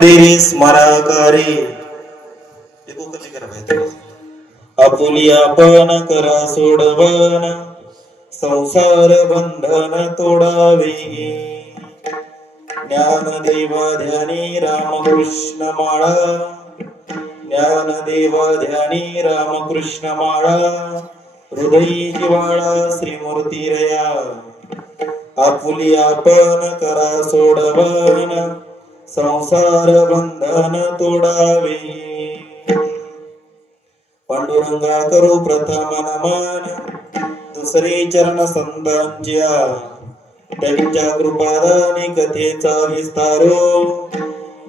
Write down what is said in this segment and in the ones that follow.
तेरी स्मराकारी देखो कमी करा माहिती आपुली आपण करा सोडवन संसार बंधन तोडावे ज्ञानदेव ध्यानी रामकृष्ण माळा ज्ञानदेव ध्यानी रामकृष्ण माळा हृदयी जिवाळा श्रीमूर्ती रया आपुली आपण करा सोडवन संसार बंधन तोडावे पांडुरंगा करू प्रथम नमन दुसरे चरण संतांच्या त्यांच्या कृपादानी कथेचा विस्तारो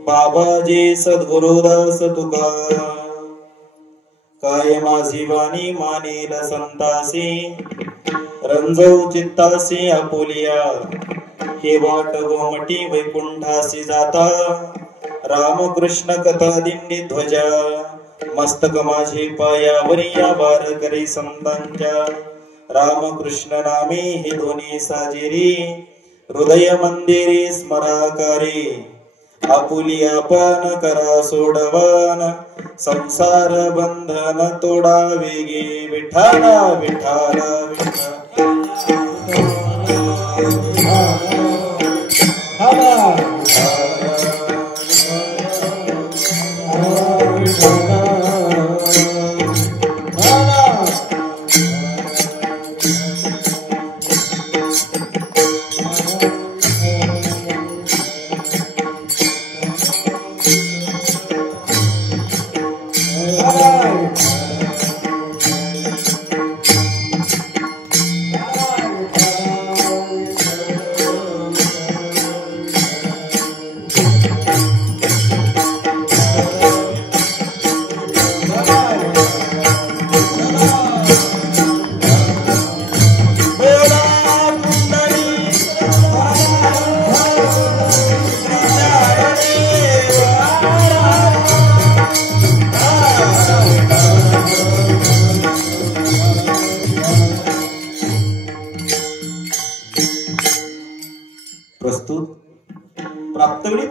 बाबाजी सद्गुरुदास तुका काय माझी वाणी मानेल संतासी रंजव चित्तासी आपुलिया हे वाट गोमटी वैकुंठासी जाता रामकृष्ण कथा दिंडी ध्वजा मस्तक माझे पायावरी या बार करे संतांच्या रामकृष्ण नामे हे दोन्ही साजेरी हृदय मंदिरी स्मराकारी आपुली आपण करा सोडवन संसार बंधन तोडावे गे विठाला विठाला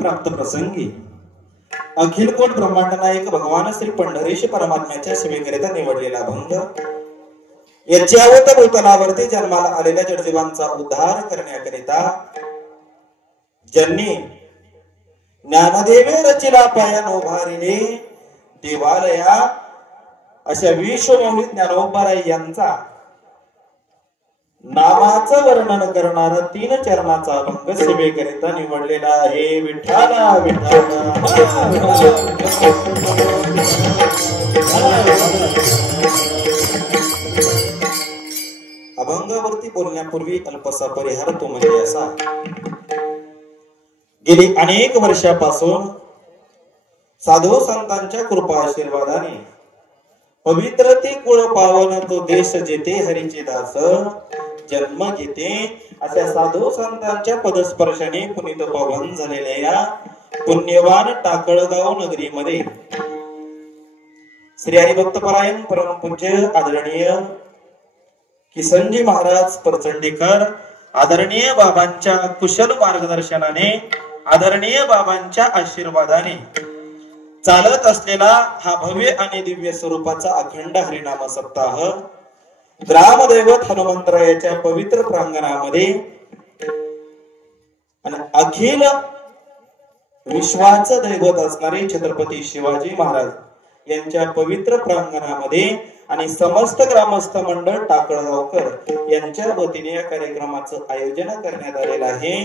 प्राप्त प्रसंगी अखिल कोट ब्रह्मांड नायक भगवान श्री पंढरीश परमात्म्याच्या सेवेकरिता निवडलेला अभंग याच्यावत भूतलावरती जन्माला आलेल्या जडजीवांचा उद्धार करण्याकरिता ज्यांनी ज्ञानदेवे रचिला पायान उभारिले देवालया अशा विश्वमौली ज्ञानोबाराय यांचा नामाचं वर्णन करणारा 3 चरणाचा अभंग सेवेकरिता निवडलेला आहे विठ्ठला विठ्ठला अभंगावरती बोलण्यापूर्वी अल्पसा परिहार तो म्हणजे असा गेली अनेक वर्षापासून साधू संतांच्या कृपा आशीर्वादाने पवित्र ते कुळ पावन तो देश जेते हरीचे दास जन्म घेते अशा साधू संतांच्या पदस्पर्शाने पुनीत पावन झालेल्या या पुण्यवान टाकळगाव नगरीमध्ये श्री हरिभक्तपरायण परमपूज्य आदरणीय किसनजी महाराज परचंडीकर आदरणीय बाबांच्या कुशल मार्गदर्शनाने आदरणीय बाबांच्या आशीर्वादाने चालत असलेला हा भव्य आणि दिव्य स्वरूपाचा अखंड हरिनाम सप्ताह ग्रामदैवत हनुमंतरायाच्या पवित्र प्रांगणामध्ये आणि अखिल विश्वाचं दैवत असणारे छत्रपती शिवाजी महाराज यांच्या पवित्र प्रांगणामध्ये आणि समस्त ग्रामस्थ मंडळ टाकळगावकर यांच्या वतीने या कार्यक्रमाचं आयोजन करण्यात आलेलं आहे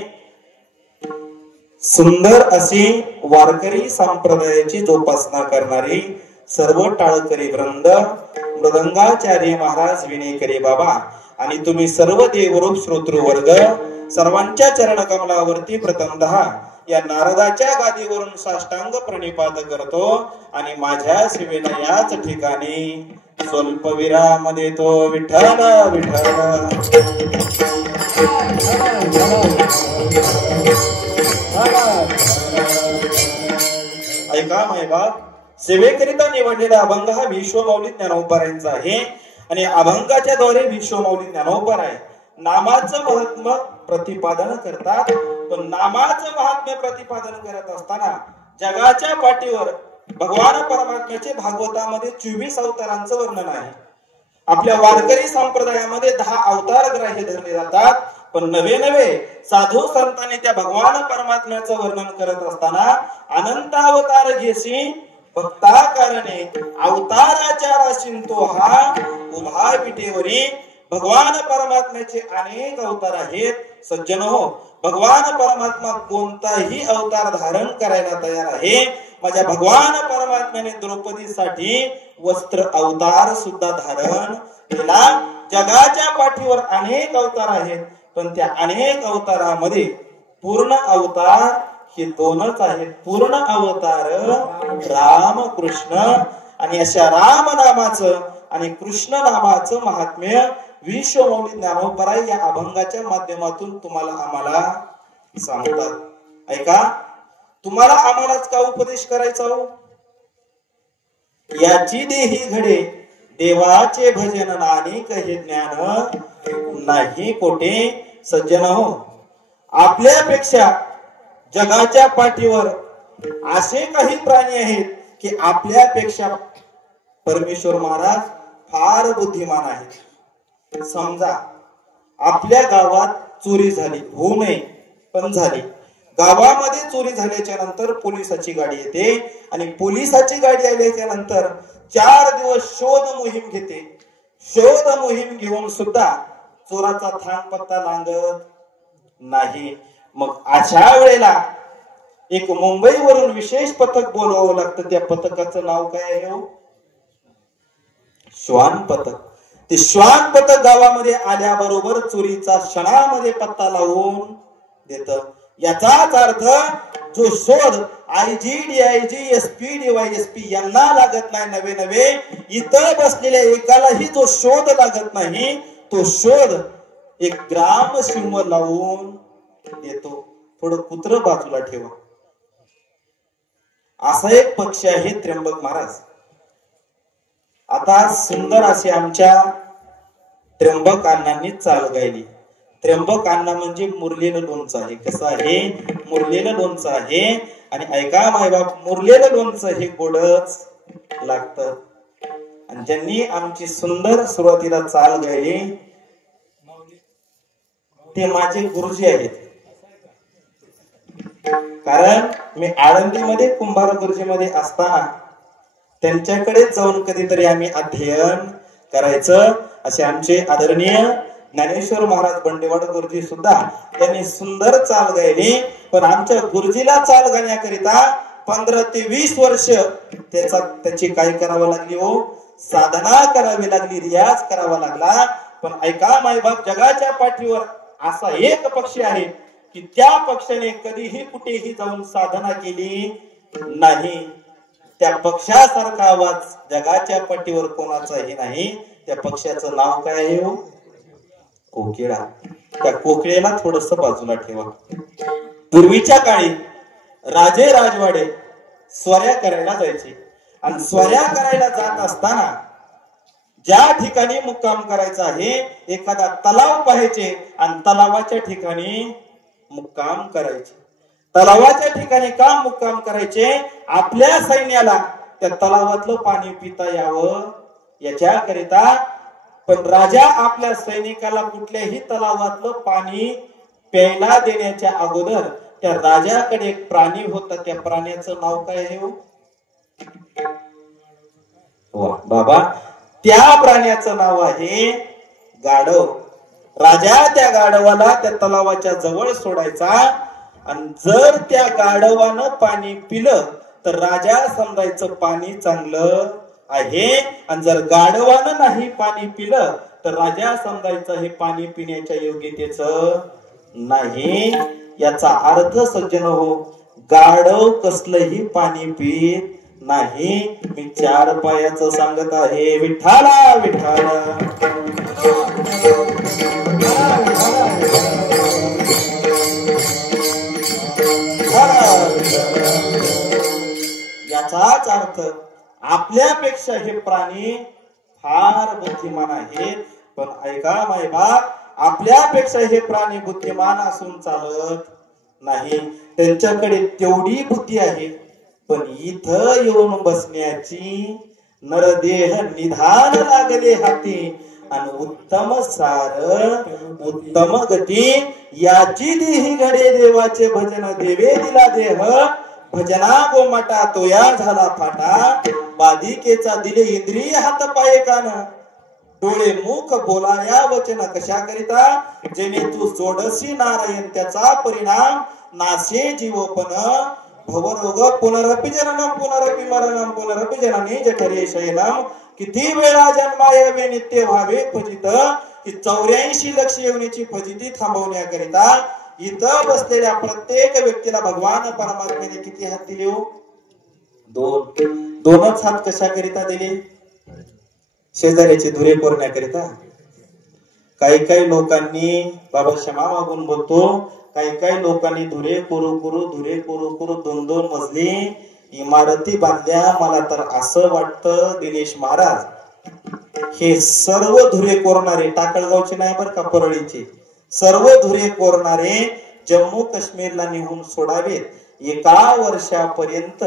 सुंदर अशी वारकरी संप्रदायाची जोपासना करणारी सर्व टाळकरी वृंद मृदंगाचार्य महाराज विनेकरी बाबा आणि तुम्ही सर्व देवरूप श्रोतृ वर्ग सर्वांच्या चरण कमलावरती प्रथमतः या नारदाच्या गादीवरून साष्टांग प्रणिपात करतो आणि माझ्या सेवेला याच ठिकाणी स्वल्प विराम देतो विठ्ठला विठ्ठला ऐका मायबाप सेवेकरिता निवडलेला अभंग हा विश्वमौली ज्ञानोबारायांचा आहे आणि अभंगाच्या द्वारे विश्वमौली ज्ञानोबाराय नामाचं महत्व प्रतिपादन करतात. पण नामाचं महात्म्य प्रतिपादन करत असताना जगाच्या पाठीवर भगवान परमात्म्याचे भागवतामध्ये 24 अवतारांचं वर्णन आहे. आपल्या वारकरी संप्रदायामध्ये 10 अवतार ग्राह्य धरले जातात. पण नवे नवे साधू संतांनी त्या भगवान परमात्म्याचं वर्णन करत असताना अनंत अवतार घेसी भक्ता कारणे अवताराच्या राशींतो हा उभा विटेवरी. भगवान परमात्म्याचे अनेक अवतार आहेत. सज्जन हो, भगवान परमात्मा कोणताही अवतार धारण करायला तयार आहे. माझ्या भगवान परमात्म्याने द्रौपदीसाठी वस्त्र अवतार सुद्धा धारण केला. जगाच्या पाठीवर अनेक अवतार आहेत, पण त्या अनेक अवतारामध्ये पूर्ण अवतार हे 2च आहेत. पूर्ण अवतार राम कृष्ण. आणि अशा राम नामाचं आणि कृष्ण नामाचं महात्म्य विश्वमौली ज्ञानोबराय या अभंगाच्या माध्यमातून तुम्हाला आम्हाला सांगतात. ऐका, तुम्हाला आम्हालाच का उपदेश करायचा हो? याची देही घडे देवाचे भजन नानिक हे ज्ञान नाही कोठे. सज्जन हो, आपल्यापेक्षा जगाच्या पाठीवर असे काही प्राणी आहेत की आपल्यापेक्षा परमेश्वर महाराज फार बुद्धिमान आहेत. समजा आपल्या गावात चोरी झाली, होऊ नये पण झाली. गावामध्ये चोरी झाल्याच्या नंतर पोलिसाची गाडी येते आणि पोलिसाची गाडी आल्याच्या नंतर 4 दिवस शोध मोहीम घेते. शोध मोहीम घेऊन सुद्धा चोराचा थांग पत्ता लागत नाही. मग अशा वेळेला एक मुंबईवरून विशेष पथक बोलवावं लागतं. त्या पथकाचं नाव काय आहे हो? श्वान पथक. ते श्वान पथक गावामध्ये आल्याबरोबर चोरीचा क्षणामध्ये पत्ता लावून देत. याचाच अर्थ जो शोध आयजी, डीआयजी, एसपी, डीवायएसपी यांना लागत नाही, नवे नवे इथं बसलेल्या एकालाही जो शोध लागत नाही, तो शोध एक ग्रामसिंह लावून देतो. थोडं कुत्र बाजूला ठेवा. असा एक पक्ष आहे त्र्यंबक महाराज. आता सुंदर असे आमच्या त्र्यंबक अण्णांनी चाल गायली. त्र्यंबक अण्णा म्हणजे मुरलेलं लोणचं आहे. कसं आहे? मुरलेलं लोणचं आहे. आणि ऐका मायबाप, मुरलेलं लोणचं हे गोडच लागतं. आणि ज्यांनी आमची सुंदर सुरुवातीला चाल गायली ते माझे गुरुजी आहेत. कारण मी आळंदीमध्ये कुंभार गुरुजीमध्ये असताना त्यांच्याकडे जाऊन कधीतरी आम्ही अध्ययन करायचं. असे आमचे आदरणीय ज्ञानेश्वर महाराज बंडेवाड गुरुजी सुद्धा त्यांनी सुंदर चाल गायली. पण आमच्या गुरुजीला चाल गाण्याकरिता 15 ते 20 वर्ष त्याची काय करावं लागली हो? साधना करावी लागली, रियाज करावा लागला. पण ऐका मायबाप, जगाच्या पाठीवर असा एक पक्षी आहे की त्या पक्षाने कधीही कुठेही जाऊन साधना केली नाही. त्या पक्षासारखा आवाज जगाच्या पाठीवर कोणाचाही नाही. त्या पक्षाचं नाव काय आहे हो? कोकिळा. त्या कोकिळेला थोडस बाजूला ठेवा. पूर्वीच्या काळी राजे राजवाडे स्वाऱ्या करायला जायचे आणि स्वाऱ्या करायला जात असताना ज्या ठिकाणी मुक्काम करायचा आहे एखादा तलाव पाहायचे आणि तलावाच्या ठिकाणी मुक्काम करायचे. तलावाच्या ठिकाणी का मुक्काम करायचे? आपल्या सैन्याला त्या तलावातलं पाणी पिता यावं याच्याकरिता. पण राजा आपल्या सैनिकाला कुठल्याही तलावातलं पाणी प्यायला देण्याच्या अगोदर त्या राजाकडे एक प्राणी होता. त्या प्राण्याचं नाव काय आहे हो? बाबा, त्या प्राण्याचं नाव आहे गाढव. राजा त्या गाढवाला त्या तलावाच्या जवळ सोडायचा आणि जर त्या गाढवानं पाणी पिलं तर राजा समजायचं पाणी चांगलं आहे. आणि जर गाढवानं नाही पाणी पिलं तर राजा समजायचं हे पाणी पिण्याच्या योग्यतेचं नाही. याचा अर्थ सज्जन हो, गाढव कसलंही पाणी पित नाही. मी 4 पायाचं सांगत आहे. विठ्ठला विठ्ठला. याचाच अर्थ आपल्यापेक्षा हे प्राणी फार बुद्धिमान आहेत. पण ऐका मायबाप, आपल्यापेक्षा हे प्राणी बुद्धिमान असून चालत नाही. त्यांच्याकडे तेवढी बुद्धी आहे पण इथं येऊन बसण्याची नरदेह निधान लागले हाती आणि उत्तम सार उत्तम गती याची देही घडे देवाचे भजन देवे दिला देह भजना गोमाटा तो या झाला फाटा बाधिकेचा दिले इंद्रिय हात पाये कान डोळे मुख बोला या वचन कशा करिता जेणे तू सोडसी नारायण त्याचा परिणाम नाशे जीवपन भवरोग पुनरपि जननम पुनरपि मरणम पुनरपि जननी जठरे शयनम किती वेळा जन्मायावे नित्य व्हावे फजित ही 84 लक्ष येवण्याची फजिती थांबवण्याकरिता इथं बसलेल्या प्रत्येक व्यक्तीला भगवान परमात्म्याने किती हात दिले हो? दोनच हात कशाकरिता दिले? शेजाऱ्याची धुरे कोरण्याकरिता. काही लोकांनी बाबा क्षमा मागून बोलतो काही लोकांनी धुरे कोरू कोरू 2-2 मजली इमारती बांधल्या. मला तर असं वाटतं दिनेश महाराज हे सर्व धुरे कोरणारे टाकळगावचे नाही बरं का परळीचे सर्व धुरे कोरणारे जम्मू काश्मीरला निघून सोडावेत. 1 वर्षापर्यंत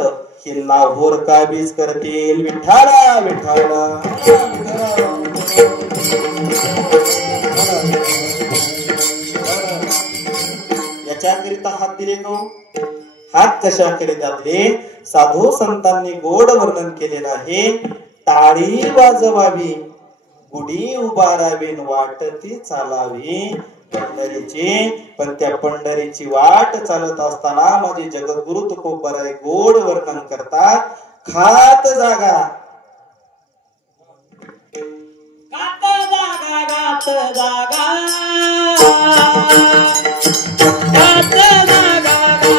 हे लाहोर काबीज करतील. विठ्ठला विठ्ठला याच्याकरिता हात दिले नो. हात कशा करिता दिले? साधू संतांनी गोड वर्णन केलेलं आहे. टाळी वाजवावी गुढी उभारावी वाटती चालावी पंढरीची. पण त्या पंढरीची वाट चालत असताना माझे जगद्गुरु तुकोबराय गोड वर्णन करतात. खात जागा गात जागा गात जागा गात जागा गात जागा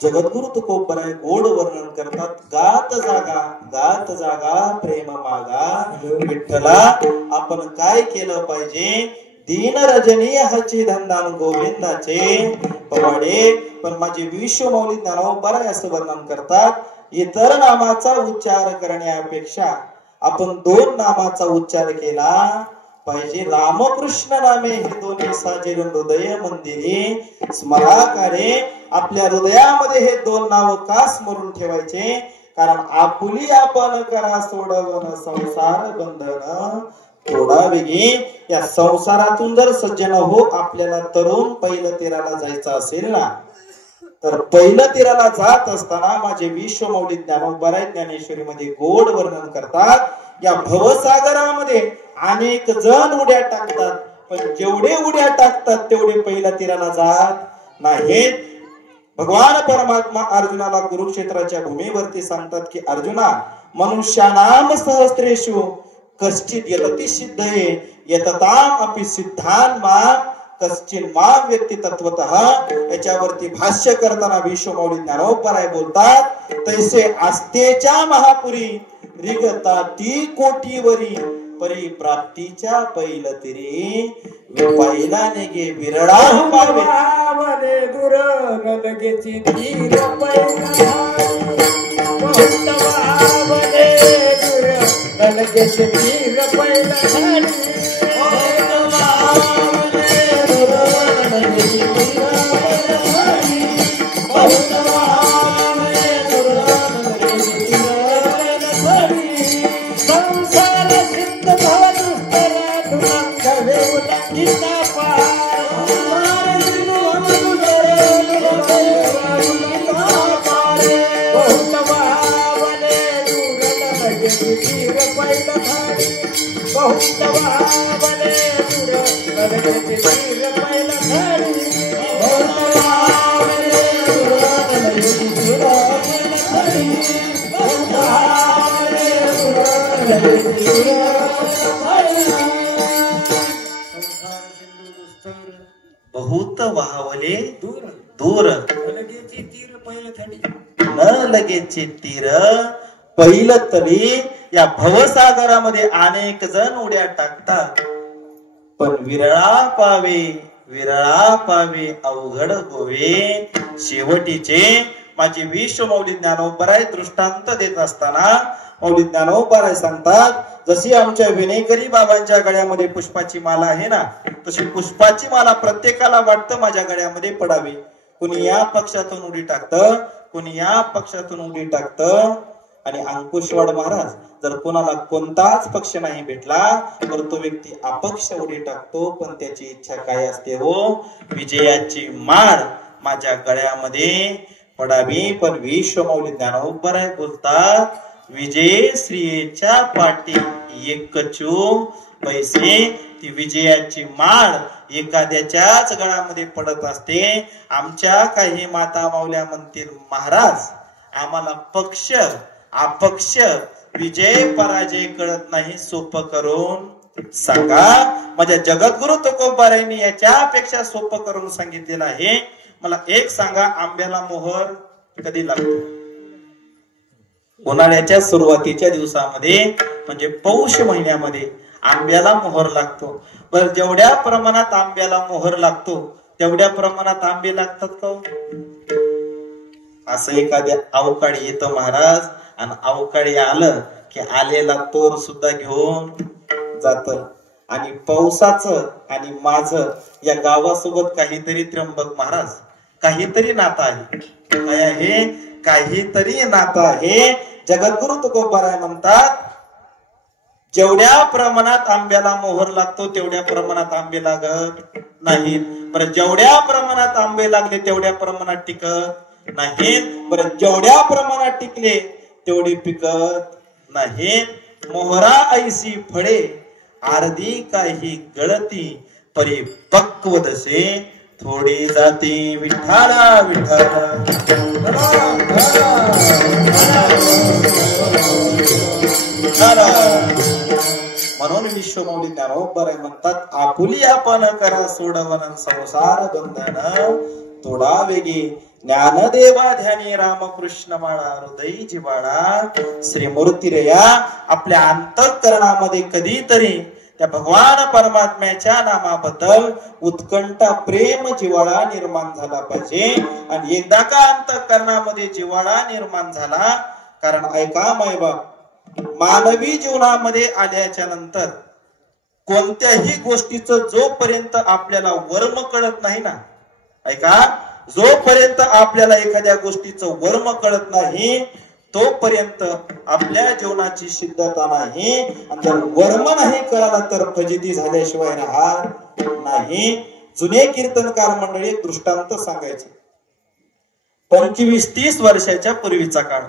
जगद्गुरु तुकोबराय गोड वर्णन करतात. गात जागा प्रेम मागा विठ्ठला. आपण काय केलं पाहिजे? दीन रजनी हाची धंदान गोविंदाचे पवाडे. पण माझे विश्वमौली ज्ञानोबराय असं वर्णन करतात. इतर नामाचा उच्चार करण्यापेक्षा आपण 2 नामाचा उच्चार केला पाहिजे. रामकृष्ण नामे हे दोन्ही साजेल हृदय मंदिरे स्मराकारे. आपल्या हृदयामध्ये हे 2 नाव का स्मरून ठेवायचे? कारण आपुली आपण करा सोडवन संसार बंधन तोडावेगी. या संसारातून जर सज्जन हो आपल्याला तरुण पहिलं तीराला जायचं असेल ना तर पहिलं तीराला जात असताना माझे विश्वमौली ज्ञानोबराय ज्ञानेश्वरी मध्ये गोड वर्णन करतात. या भवसागरामध्ये अनेक जण उड्या टाकतात पण जेवढे उड्या टाकतात तेवढे पहिल्या तीराला जात नाहीत. भगवान परमात्मा अर्जुनाला कुरुक्षेत्राच्या भूमीवरती सांगतात की अर्जुना मनुष्यानाम सहस्रेषु कश्चित यतति सिद्धये यतताम अपि सिद्धान मां कश्चिन मां व्यक्ती तत्वतः. याच्यावरती भाष्य करताना विश्वमौली ज्ञानोबराय बोलतात तैसे आस्तेच्या महापुरी रिगता ती कोटीवरी परी प्राप्तीच्या पहिलं तिरी पहिला नेगे विरळा पावे दुर नलगेची तीर पहिला लगेच वीर पहिला झाली संसार सिद्ध भव दुष्करा तुमंगवे उलंघिता बहुत वाहवले दूर न लगेचे तीर पहिलं तरी या भवसागरामध्ये अनेक जण उड्या टाकतात, पण विरळा पावे अवघड गोवे. शेवटीचे माझे विश्वमौली ज्ञानोबराय दृष्टांत देत असताना मौली ज्ञानोबराय सांगतात, जशी आमच्या विनेकरी बाबांच्या गळ्यामध्ये पुष्पाची माला आहे ना, तशी पुष्पाची माला प्रत्येकाला वाटतं माझ्या गळ्यामध्ये पडावी. कुणी या पक्षातून उडी टाकतं, कुणी या पक्षातून उडी टाकतं. आणि अंकुशवाड महाराज जर कोणाला कोणताच पक्ष नाही भेटला तर तो व्यक्ती अपक्ष उडी टाकतो. पण त्याची इच्छा काय असते हो, विजयाची माळ माझ्या गळ्यामध्ये पडावी. पण विश्वमौली ज्ञानोबराय बोलतात, विजय श्रीच्या पाठी एकचू पैसे. ती विजयाची माळ एखाद्याच्याच गळ्यामध्ये पडत असते. आमच्या काही माता माऊल्या म्हणतील, महाराज आम्हाला पक्ष अपक्ष विजय पराजय कळत नाही, सोपं करून सांगा. माझ्या जगद्गुरु तुकोबारायांनी याच्यापेक्षा सोपं करून सांगितलेलं आहे. मला एक सांगा, आंब्याला मोहर कधी लागतो? उन्हाळ्याच्या सुरुवातीच्या दिवसामध्ये म्हणजे पौष महिन्यामध्ये आंब्याला मोहर लागतो. बरं, जेवढ्या प्रमाणात आंब्याला मोहर लागतो तेवढ्या प्रमाणात आंबे लागतात का? असं एखाद्या अवकाळी येतं महाराज, आणि अवकाळी आलं की आलेला तोर सुद्धा घेऊन जात. आणि पावसाचं आणि माझं या गावासोबत काहीतरी त्र्यंबक महाराज काहीतरी नातं आहे. काय आहे? काहीतरी नातं आहे. जगद्गुरु तुकोबाराय म्हणतात, जेवढ्या प्रमाणात आंब्याला मोहर लागतो तेवढ्या प्रमाणात आंबे लागत नाहीत. बरं, जेवढ्या प्रमाणात आंबे लागले तेवढ्या प्रमाणात टिकत नाहीत. बरं, जेवढ्या प्रमाणात टिकले तेवढी पिकत नाहीत. मोहरा ऐसी फळे अर्धी काही गळती, परिपक्व दसे थोडी जाती. विठ्ठला विठ्ठला म्हणून विश्वमौली ज्ञानोबराय म्हणतात, आपुली आपण करा सोडवन संसार बंधन थोडा वेगी. ज्ञानदेवा ध्यानी रामकृष्ण माळा हृदय जिवाळा. श्रीमूर्ती रया आपल्या अंतःकरणामध्ये कधीतरी त्या भगवान परमात्म्याच्या नामाबद्दल उत्कंठा प्रेम जिव्हाळा निर्माण झाला पाहिजे. आणि एकदा का अंतःकरणामध्ये जिव्हाळा निर्माण झाला, कारण ऐका मायबाप, मानवी जीवनामध्ये आल्याच्या नंतर कोणत्याही गोष्टीचं जोपर्यंत आपल्याला वर्म कळत नाही ना, ऐका, जोपर्यंत आपल्याला एखाद्या गोष्टीचं वर्म कळत नाही तोपर्यंत आपल्या जीवनाची सिद्धता नाही. आणि जर वर्म नाही कळाला तर फजिती झाल्याशिवाय राहणार नाही. जुने कीर्तनकार मंडळी दृष्टांत सांगायचे. 25-30 वर्षाच्या पूर्वीचा काळ,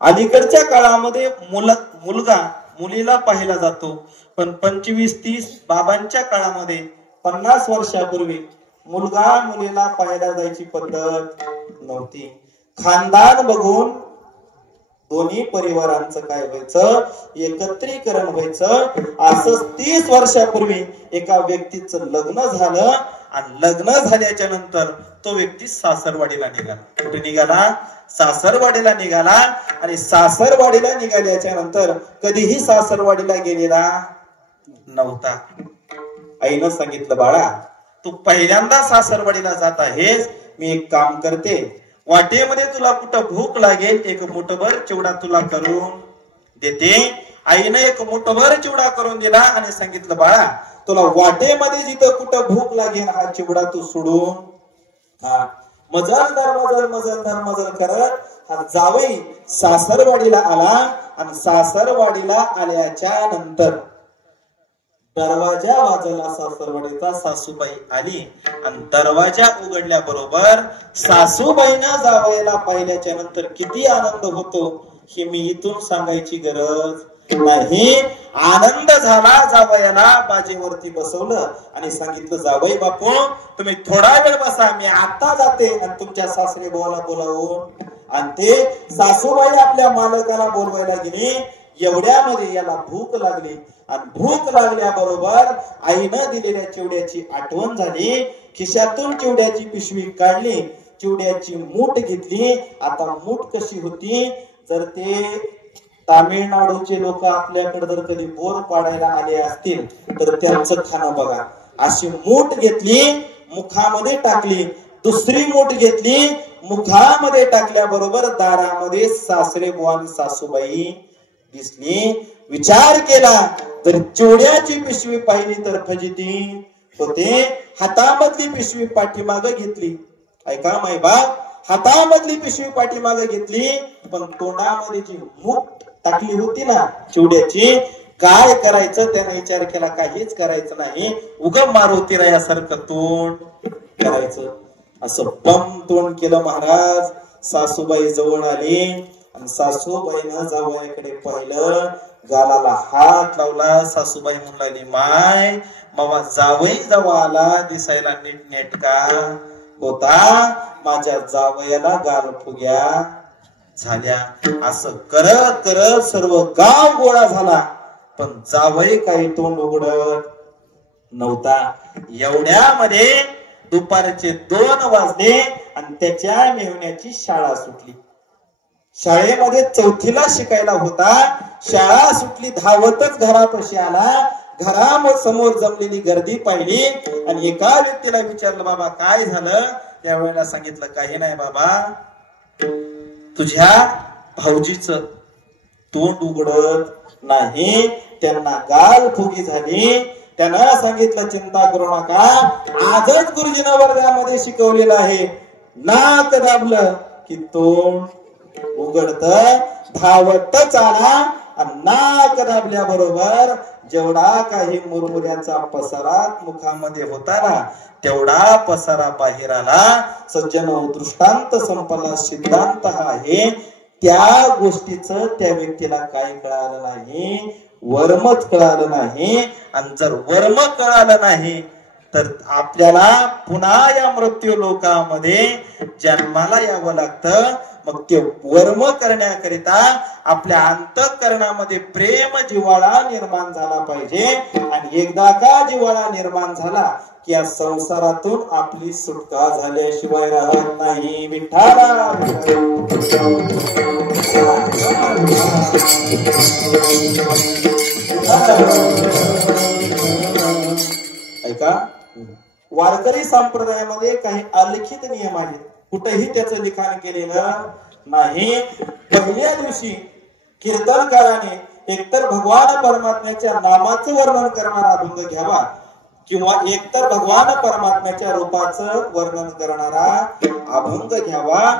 अलीकडच्या काळामध्ये मुलगा मुलीला पाहिला जातो, पण 25-30 बाबांच्या काळामध्ये 50 वर्षापूर्वी मुलगा मुलीला पाहायला जायची पद्धत नव्हती. खानदान बघून दोन्ही परिवारांचं काय व्हायचं, एकत्रीकरण व्हायचं. असं 30 वर्षापूर्वी एका व्यक्तीचं लग्न झालं, आणि लग्न झाल्याच्या नंतर तो व्यक्ती सासरवाडीला निघाला. कुठे निघाला? सासरवाडीला निघाला. आणि सासरवाडीला निघाल्याच्या नंतर कधीही सासरवाडीला गेलेला नव्हता. आईनं सांगितलं, बाळा तू पहिल्यांदा सासरवाडीला जात आहेस, मी एक काम करते, वाटेमध्ये तुला कुठं भूक लागेल एक मुठभर चिवडा तुला करून देते, आईनं एक मुठभर चिवडा करून दिला आणि सांगितलं, बाळा तुला वाटेमध्ये जिथं कुठं भूक लागेल हा चिवडा तू सोडून मजल करत हा जावई सासरवाडीला आला. आणि सासरवाडीला आल्याच्या नंतर दरवाजा वाजला सासरवाडीचा. सासूबाई आली आणि दरवाजा उघडल्या बरोबर सासूबाईना जावयाला पाहिल्याच्या नंतर किती आनंद होतो हे मी इथून सांगायची गरज नाही. आनंद झाला. जावयाला बाजेवरती बसवलं आणि सांगितलं, जावई बापू तुम्ही थोडा वेळ बसा, मी आता जाते आणि तुमच्या सासरे बोला बोलावून. आणि ते सासूबाई आपल्या मालकाला बोलवायला गेली. एवढ्यामध्ये याला भूक लागली आणि भूक लागल्याबरोबर आईनं दिलेल्या चिवड्याची आठवण झाली. खिशातून चिवड्याची पिशवी काढली, चिवड्याची मूठ घेतली. आता मूठ कशी होती, जर ते तामिळनाडूचे लोक आपल्याकडे जर कधी बोर पाडायला आले असतील तर त्यांचं खाणं बघा. अशी मूठ घेतली, मुखामध्ये टाकली. दुसरी मूठ घेतली, मुखामध्ये टाकल्याबरोबर दारामध्ये सासरे बुवा आणि सासूबाई दिसली. विचार केला, जर चिवड्याची पिशवी पाहिली तर फजिती होते. हातामधली पिशवी पाठीमागे घेतली. ऐका माय बाप, हातामधली पिशवी पाठीमागे घेतली, पण तोंडामध्ये जी मूठ टाकली होती ना चिवड्याची, काय करायचं त्याने विचार केला, काहीच करायचं नाही, उगम मारुती रायासारखं तोंड करायचं. असं बम तोंड केलं महाराज. सासूबाई जवळ आली आणि सासूबाईनं जावयाकडे पाहिलं, गालाला हात लावला. सासूबाई म्हणू लागली, माय मामा जावई जवळ आला, दिसायला नीट नेटका होता, माझ्या जावयाला गाल फुग्या झाल्या. असं करत करत सर्व गाव गोळा झाला, पण जावई काही तोंड उघडत नव्हता. एवढ्यामध्ये दुपारचे 2 वाजले आणि त्याच्या मेहुण्याची शाळा सुटली. शाळेमध्ये 4थीला शिकायला होता. शाळा सुटली, धावतच घरापाशी आला. घरासमोर जमलेली गर्दी पाहिली आणि एका व्यक्तीला विचारलं, बाबा काय झालं? त्यावेळेला सांगितलं, काही नाही बाबा, तुझ्या भाऊजीचं तोंड उघडत नाही, त्यांना गाल फुगी झाली. त्यानं सांगितलं, चिंता करू नका, आजच गुरुजींना वर्गामध्ये शिकवलेलं आहे, नाक दाबलं की तोंड उघडत. धावतच आला आणि नाक दाबल्याबरोबर जेवढा काही मुरमुऱ्याचा पसारा मुखामध्ये होता ना तेवढा पसारा बाहेर आला. सज्जन दृष्टांत संपला, सिद्धांत हा आहे. त्या गोष्टीचं त्या व्यक्तीला काय कळालं नाही, वर्मच कळालं नाही. आणि जर वर्म कळालं नाही तर आपल्याला पुन्हा या मृत्यू लोकामध्ये जन्माला यावं लागतं. मग ते वर्म करण्याकरिता आपल्या अंतःकरणामध्ये प्रेम जिव्हाळा निर्माण झाला पाहिजे. आणि एकदा का जिव्हाळा निर्माण झाला की या संसारातून आपली सुटका झाल्याशिवाय राहत नाही. विठ्ठला ऐका, वारकरी संप्रदायामध्ये काही अलिखित नियम आहेत, कुठेही त्याचं लिखाण केलेलं नाही. पहिल्या दिवशी कीर्तनकाराने एकतर भगवान परमात्म्याच्या नामाचं वर्णन करणारा अभंग घ्यावा किंवा एकतर भगवान परमात्म्याच्या रूपाचं वर्णन करणारा अभंग घ्यावा.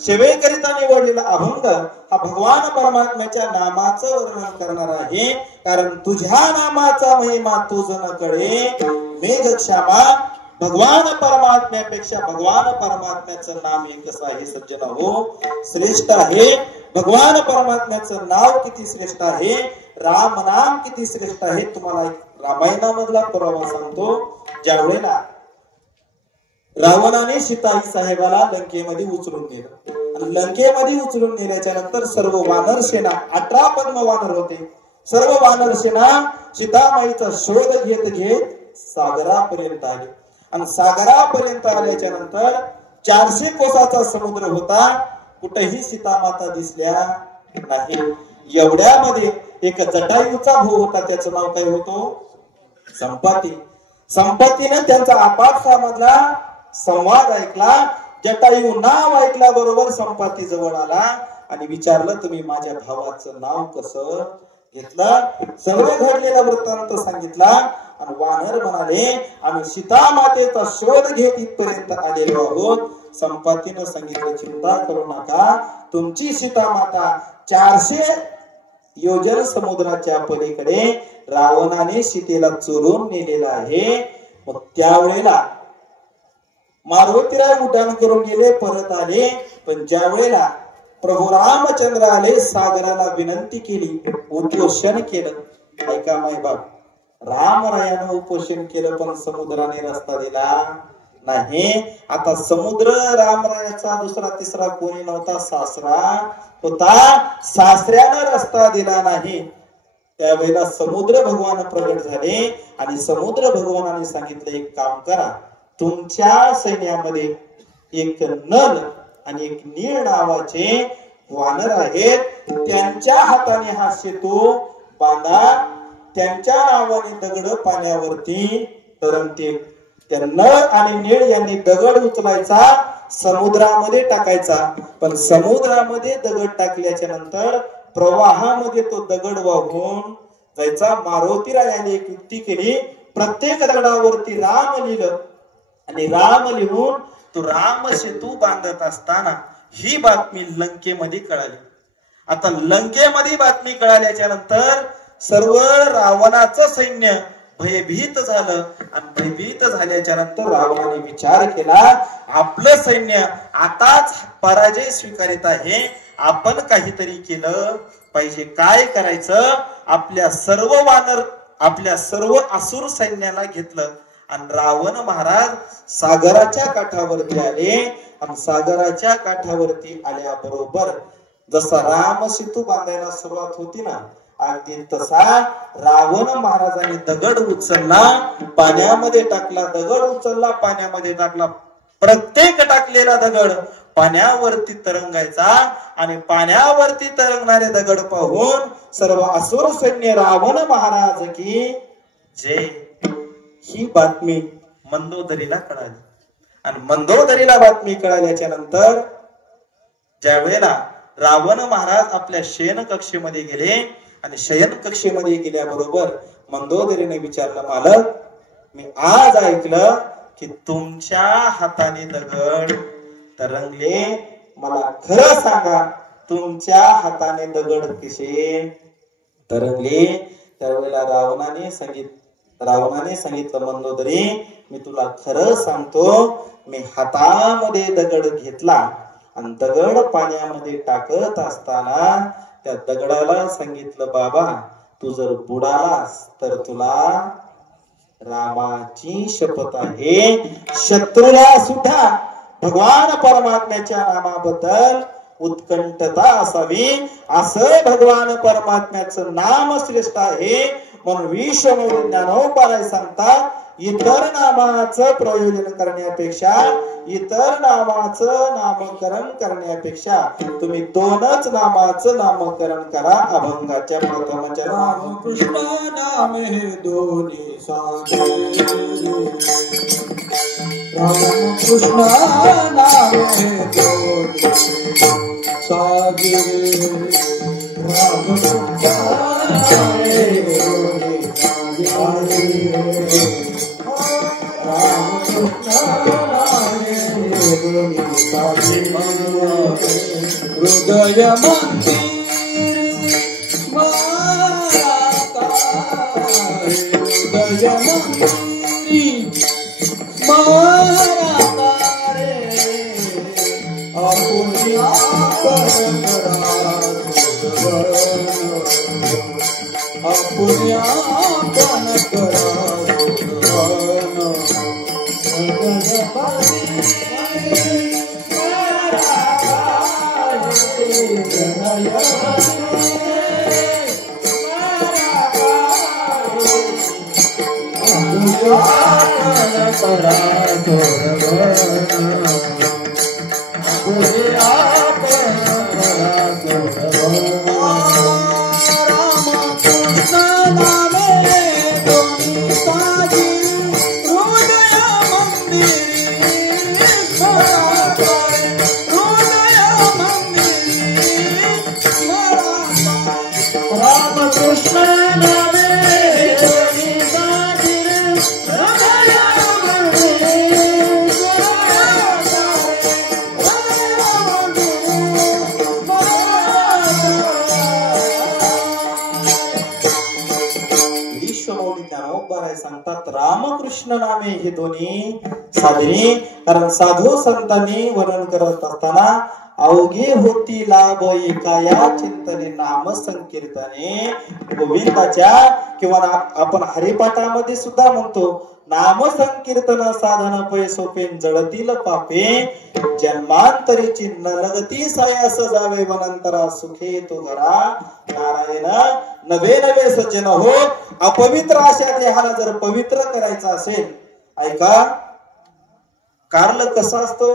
सेवेकरिता निवडलेला अभंग हा भगवान परमात्म्याच्या नामाचं वर्णन करणारा आहे. कारण तुझ्या नामाचा महिमा तुझ न कळे, मेघक्षामा भगवान परमात्म्यापेक्षा भगवान परमात्म्याचं नाम एक कसं आहे सज्जन हो, श्रेष्ठ आहे. भगवान परमात्म्याचं नाव किती श्रेष्ठ आहे, राम नाम किती श्रेष्ठ आहे. तुम्हाला रामायणामधला पुरावा सांगतो. ज्या वेळेला रावणाने सीताई साहेबाला लंकेमध्ये उचलून नेलं आणि लंकेमध्ये उचलून नेल्याच्या नंतर सर्व वानर सेना 18 पद्म वानर होते. सर्व वानर सेना सीतामाईचा शोध घेत घेत सागरापर्यंत आले आणि सागरापर्यंत आल्याच्या नंतर 400 कोसाचा समुद्र होता. कुठेही सीतामाता दिसल्या नाही. एवढ्यामध्ये एक जटायूचा भाऊ होता, त्याचं नाव काय होतं, संपाती. संपातीने त्यांचा आपापसामधला संवाद ऐकला. जटायू नाव ऐकल्या बरोबर संपाती जवळ आला आणि विचारलं, तुम्ही माझ्या भावाचं नाव कसं? घेतलं, सर्व घडलेला वृत्तांत सांगितला आणि वानर म्हणाले आम्ही सीता मातेचा शोध घेत इथपर्यंत आलेलो आहोत. संपातीनं सांगितलं चिंता करू नका, तुमची सीता माता 400 योजन समुद्राच्या पलीकडे रावणाने सीतेला चोरून नेलेला आहे. मग त्यावेळेला मारुतीराय उड्डाण करून गेले, परत आले. पण ज्या वेळेला प्रभू रामचंद्र आले, सागराला विनंती केली, उपोषण केलं. ऐका माय बाप, रामरायानं उपोषण केलं पण समुद्राने रस्ता दिला नाही. आता समुद्र रामरायाचा दुसरा तिसरा कोणी नव्हता, सासरा होता. सासऱ्यानं रस्ता दिला नाही. त्यावेळेला समुद्र भगवान प्रगट झाले आणि समुद्र भगवानाने सांगितलं एक काम करा, तुमच्या सैन्यामध्ये एक नल आणि एक नीळ नावाचे वानर आहेत, त्यांच्या हाताने हा सेतू बांधा, त्यांच्या नावाने दगड पाण्यावरती तरंगतील. त्या नळ आणि नीळ यांनी दगड उचलायचा, समुद्रामध्ये टाकायचा. पण समुद्रामध्ये दगड टाकल्याच्या नंतर प्रवाहामध्ये तो दगड वाहून जायचा. मारुतीरायाने एक युक्ती केली, प्रत्येक दगडावरती राम लिहिलं आणि राम लिहून तो राम सेतू बांधत असताना ही बातमी लंकेमध्ये कळाली. आता लंकेमध्ये बातमी कळाल्याच्या नंतर सर्व रावणाचं सैन्य भयभीत झालं आणि भयभीत झाल्याच्या नंतर रावणाने विचार केला, आपलं सैन्य आताच पराजय स्वीकारित आहे, आपण काहीतरी केलं पाहिजे. काय करायचं? आपल्या सर्व असुर सैन्याला घेतलं आणि रावण महाराज सागराच्या काठावरती आले. आणि सागराच्या काठावरती आल्याबरोबर जसा राम सेतू बांधायला सुरुवात होती ना, अगदी तसा रावण महाराजांनी दगड उचलला, पाण्यामध्ये टाकला, दगड उचलला, पाण्यामध्ये टाकला. प्रत्येक टाकलेला दगड पाण्यावरती तरंगायचा आणि पाण्यावरती तरंगणारे दगड पाहून सर्व असुर सैन्य रावण महाराज की जय, ही बातमी मंदोदरीला कळाली. आणि मंदोदरीला बातमी कळाल्याच्या नंतर ज्या वेळेला रावण महाराज आपल्या शयन कक्षेमध्ये गेले आणि शयन कक्षेमध्ये गेल्याबरोबर मंदोदरीने विचारलं, मालक मी आज ऐकलं की तुमच्या हाताने दगड तरंगले, मला खरं सांगा तुमच्या हाताने दगड कसे तरंगले? त्यावेळेला रावणाने सांगितलं, मंदोदरी मी तुला खरं सांगतो, मी हातामध्ये दगड घेतला आणि दगड पाण्यामध्ये टाकत असताना त्या दगडाला सांगितलं, बाबा तू जर बुडालास तर तुला रामाची शपथ आहे, शत्रूला सुद्धा भगवान परमात्म्याच्या नामाबद्दल उत्कंठता असावी, असं भगवान परमात्म्याचं नाम श्रेष्ठ आहे. म्हणून विश्वमूळ ज्ञानोपाय सांगतात, इतर नामाचं प्रयोजन करण्यापेक्षा, इतर नामाचं नामकरण करण्यापेक्षा तुम्ही 2च नामाचं नामकरण करा. अभंगाच्या प्रथम राम कृष्ण नाम हे दोन्ही सागे, राम कृष्ण नाम हे दोन्ही सागे, राम कृष्ण नाम हे दोन्ही सागे, राम कृष्ण नाम हे दोन्ही सागे. हृदय मंदिर राम कृष्ण नामे दोन्ही साथी रमया विश्वमौली ज्ञानोबराय सांगतात रामकृष्ण नामे हे दोन्ही साधने. कारण साधू संतांनी वर्णन करत असताना अवघे होती लाभ एका या चिंतने नाम संकीर्तने. गोविंदाच्या किंवा आपण हरिपाठामध्ये सुद्धा म्हणतो नाम संकीर्तन साधन पै सोपे जळतील पापे. जन्मांतरीची नलगती सायास जावे वनंतरा सुखे तो घरा. नारायण नवे नवे सज्जन हो. अपवित्र अशा देहाला जर पवित्र करायचा असेल, ऐका कारल कसा असतो,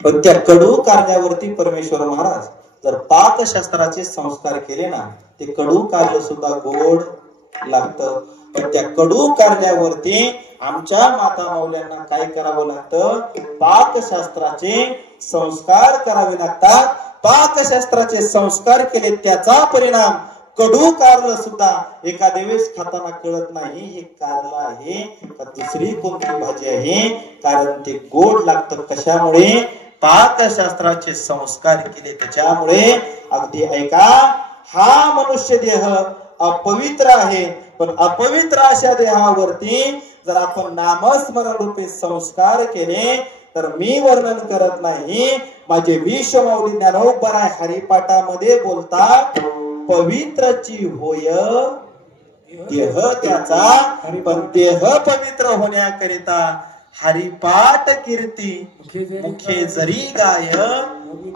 पण त्या कडू कारल्यावरती परमेश्वर महाराज जर पाकशास्त्राचे संस्कार केले ना, ते कडू कारलं सुद्धा गोड लागतं. पण त्या कडू कारल्यावरती आमच्या माता माऊल्यांना काय करावं लागतं, पाकशास्त्राचे संस्कार करावे लागतात. पाकशास्त्राचे संस्कार केले त्याचा परिणाम कडू कारलं सुद्धा एखाद्या वेळेस खाताना कळत नाही हे कारलं आहे का दुसरी कोणती भाजी आहे, कारण ते गोड लागतं. कशामुळे, पाकशास्त्राचे संस्कार केले त्याच्यामुळे. अगदी ऐका, हा मनुष्य देह अपवित्र आहे, पण अपवित्र अशा देहावरती जर आपण नामस्मरण रूपी संस्कार केले तर मी वर्णन करत नाही, माझे विश्वमौली ज्ञानोबराय हरिपाठामध्ये बोलतात पवित्रची होय देह त्याचा, पण देह पवित्र होण्याकरिता हरिपाठ कीर्ती मुखे जरी गाय.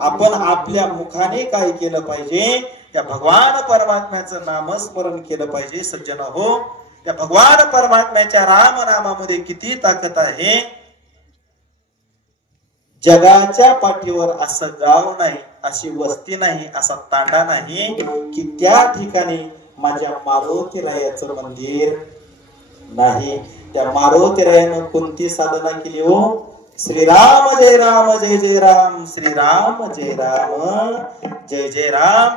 आपण आपल्या मुखाने काय केलं पाहिजे, त्या भगवान परमात्म्याचं नामस्मरण केलं पाहिजे. सज्जन हो, त्या भगवान परमात्म्याच्या राम नामामध्ये किती ताकद आहे. जगाच्या पाठीवर असं गाव नाही, अशी वस्ती नाही, असा तांडा नाही की त्या ठिकाणी माझ्या मारुतीरायाचं मंदिर नाही. त्या मारुतीरायानं कोणती साधना केली हो, श्रीराम जय राम जय जय राम, श्रीराम जय राम जय जय राम.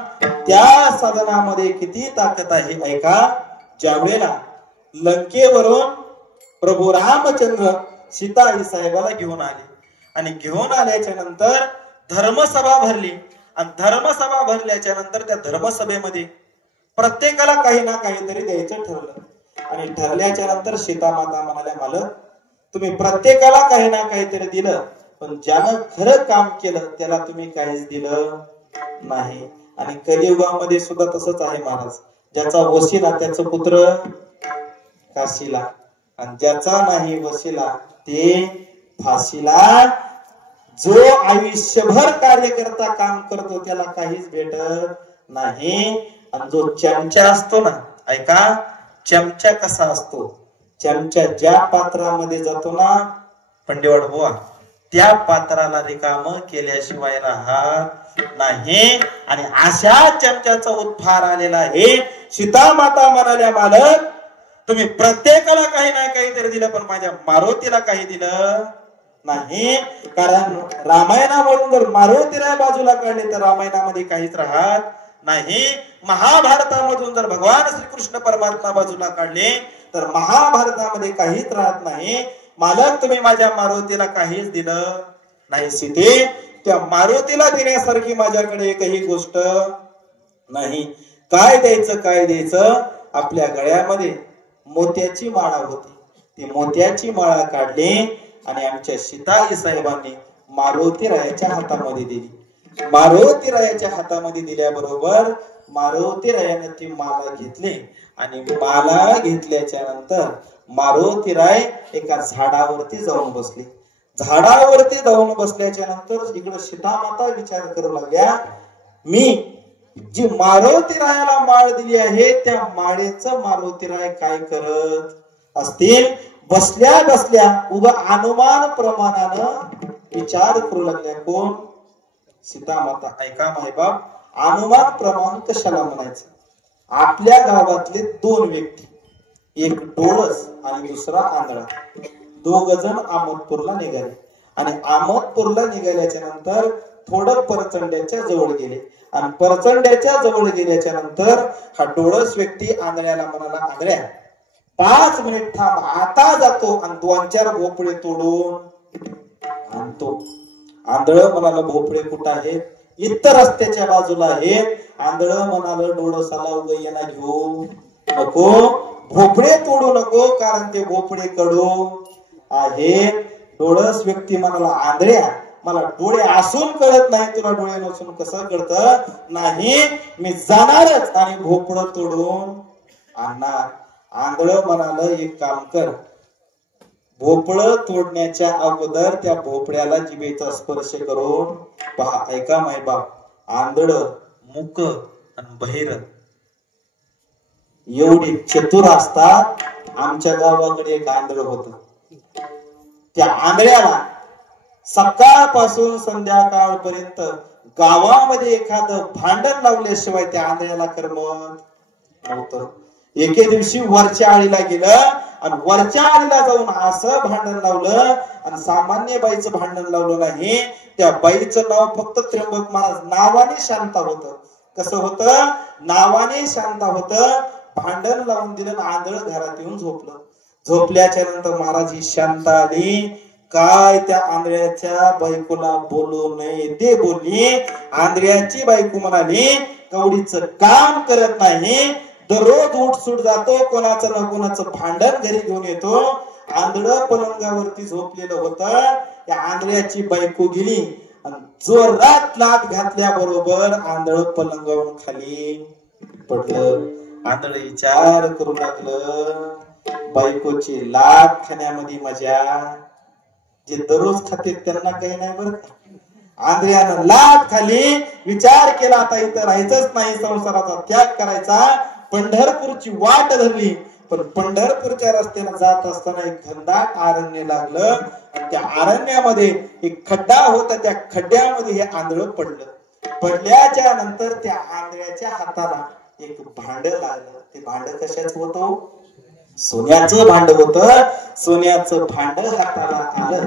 त्या साधनामध्ये किती ताकद आहे ऐका. ज्या वेळेला लंकेवरून प्रभू रामचंद्र सीता आई साहेबाला घेऊन आले आणि घेऊन आल्याच्या नंतर धर्मसभा भरली, आणि धर्मसभा भरल्याच्या नंतर त्या धर्मसभेमध्ये प्रत्येकाला काही ना काहीतरी द्यायचं ठरलं. आणि ठरल्याच्या नंतर सीता माता म्हणाल्या, मालक तुम्ही प्रत्येकाला काही ना काहीतरी दिलं, पण ज्यानं खरं काम केलं त्याला तुम्ही काहीच दिलं नाही. आणि कलियुगामध्ये सुद्धा तसंच आहे महाराज. ज्याचा वशिला त्याचं पुत्र काशीला, आणि ज्याचा नाही वशिला ते फाशीला. जो आयुष्यभर कार्यकर्ता काम करतो त्याला काहीच भेटत नाही. आणि जो चमचा असतो ना, ऐका, चमचा कसा असतो, चमचा ज्या पात्रामध्ये जातो ना पंडेवाड बुवा, त्या पात्राला रिकाम केल्याशिवाय राहत नाही. आणि अशा चमच्याचा उद्धार आलेला आहे. सीता माता म्हणाल्या, मालक तुम्ही प्रत्येकाला काही ना काहीतरी दिलं, पण माझ्या मारुतीला काही दिलं नाही. कारण रामायणामधून जर मारुतीला बाजूला काढले तर रामायणामध्ये काहीच राहत नाही. महाभारतामधून जर भगवान श्रीकृष्ण परमात्मा बाजूला काढले तर महाभारतामध्ये काहीच राहत नाही. मालक तुम्ही माझ्या मारुतीला काहीच दिलं नाही. सीते, त्या मारुतीला देण्यासारखी माझ्याकडे एकही गोष्ट नाही. काय द्यायचं, काय द्यायचं. आपल्या गळ्यामध्ये मोत्याची माळा होती, ती मोत्याची माळा काढली आणि आमच्या सीताई साहेबांनी मारुतीरायाच्या हातामध्ये दिली. मारुतीरायाच्या हातामध्ये दिल्याबरोबर मारुतीरायाने ती माला घेतली, आणि माला घेतल्याच्या नंतर मारुतीराय एका झाडावरती जाऊन बसले. झाडावरती जाऊन बसल्याच्या नंतर इकडे सीता माता विचार करू लागल्या, मी जी मारुतीरायाला माळ दिली आहे त्या माळेचं मारुतीराय काय करत असतील. बसल्या बसल्या उभा अनुमान प्रमाणानं विचार करू लागल्या. कोण? सीता माता. ऐका मायबाप, अनुमान प्रमाण कशाला म्हणायचं. आपल्या गावातले दोन व्यक्ती, एक डोळस आणि दुसरा आंधळा, दोघ जण आमोदपूरला निघाले. आणि आमोदपूरला निघाल्याच्या नंतर थोडं परचंड्याच्या जवळ गेले आणि परचंड्याच्या जवळ गेल्याच्या नंतर हा डोळस व्यक्ती आंधळ्याला म्हणाला, आंधळ्या 5 मिनिट थांब, आता जातो आणि 2-4 भोपळे तोडून आणतो. आंधळ म्हणाला, भोपळे कुठं आहेत? इतर रस्त्याच्या बाजूला आहेत. आंधळ म्हणाल, डोळसाला उग येणा घेऊ नको, भोपळे तोडू नको, कारण ते भोपळे कडू आहेत. डोळस व्यक्ती म्हणाला, आंधळ्या मला डोळे असून कळत नाही, तुला डोळे नसून कसं कळतं? नाही, मी जाणारच आणि भोपळं तोडून आणणार. आंधळ म्हणाल, एक काम कर, भोपळं तोडण्याच्या अगोदर त्या भोपळ्याला जिभेचा स्पर्श करून पहा. ऐका मायबाप, आंधळ, मूक आणि बहिर एवढी चतुर असतात. आमच्या गावाकडे एक आंधळ होत. त्या आंधळ्याला सकाळपासून संध्याकाळपर्यंत गावामध्ये एखादं भांडण लावल्याशिवाय त्या आंधळ्याला करमत नव्हतं. एके दिवशी वरच्या आळीला गेलं आणि वरच्या आळीला जाऊन असं भांडण लावलं आणि सामान्य बाईचं भांडण लावलं नाही. त्या बाईचं नाव फक्त त्र्यंबक महाराज नावाने शांता होतं. कसं होतं? नावाने शांता होतं. भांडण लावून दिलं, आंधळ घरात येऊन झोपलं. झोपल्याच्या नंतर महाराज ही शांता आली. काय त्या आंधळ्याच्या बायकोला बोलू नये ते बोलली. आंधळ्याची बायको म्हणाली, कवडीचं काम करत नाही, दररोज उठसूट जातो, कोणाचं ना कोणाचं भांडण घरी घेऊन येतो. आंधळ पलंगावरती झोपलेलं होतं. त्या आंधळ्याची बायको गेली आणि जोरात लाथ घातल्याबरोबर आंधळ पलंगावरून खाली पडलं. आंधळ विचार करू लागलं, बायकोची लाथ खाण्यामध्ये मजा, जे दररोज खाते त्यांना काही नाही बरं का. आंधळ्यानं लाथ खाली, विचार केला आता इथं राहायचंच नाही, संसाराचा त्याग करायचा. पंढरपूरची वाट धरली. पण पंढरपूरच्या रस्त्याला जात असताना एक घनदाट अरण्य लागलं आणि त्या अरण्यामध्ये एक खड्डा होता. त्या खड्ड्यामध्ये हे आंधळ पडलं. पडल्याच्या नंतर त्या आंधळ्याच्या हाताला एक भांड लागलं. ते भांड कशाच होतं? सोन्याचं भांड होतं. सोन्याचं भांड हाताला आलं.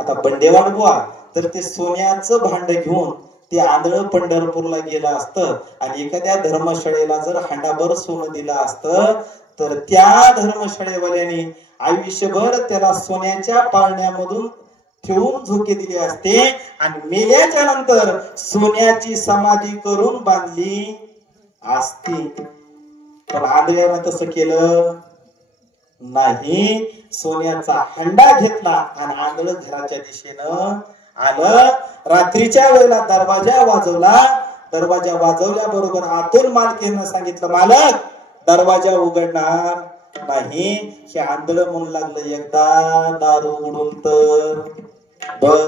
आता बंडेवाड बुवा तर ते सोन्याचं भांड घेऊन ते आंधळ पंढरपूरला गेलं असतं आणि एखाद्या धर्मशाळेला जर हांडाभर सोनं दिलं असतं तर त्या धर्मशाळेवाल्याने आयुष्यभर त्याला सोन्याच्या पाळण्यामधून ठेवून झोके दिले असते आणि मेल्याच्या नंतर सोन्याची समाधी करून बांधली असती. पण आंधळ्यानं तसं केलं नाही. सोन्याचा हंडा घेतला आणि आंधळ घराच्या दिशेनं आलं. रात्रीच्या वेळेला दरवाजा वाजवला. दरवाजा वाजवल्या बरोबर आतून मालकीनं सांगितलं, मालक दरवाजा उघडणार नाही. हे आंधळ म्हणू लागलं, एकदा दारू उघडून तर बघ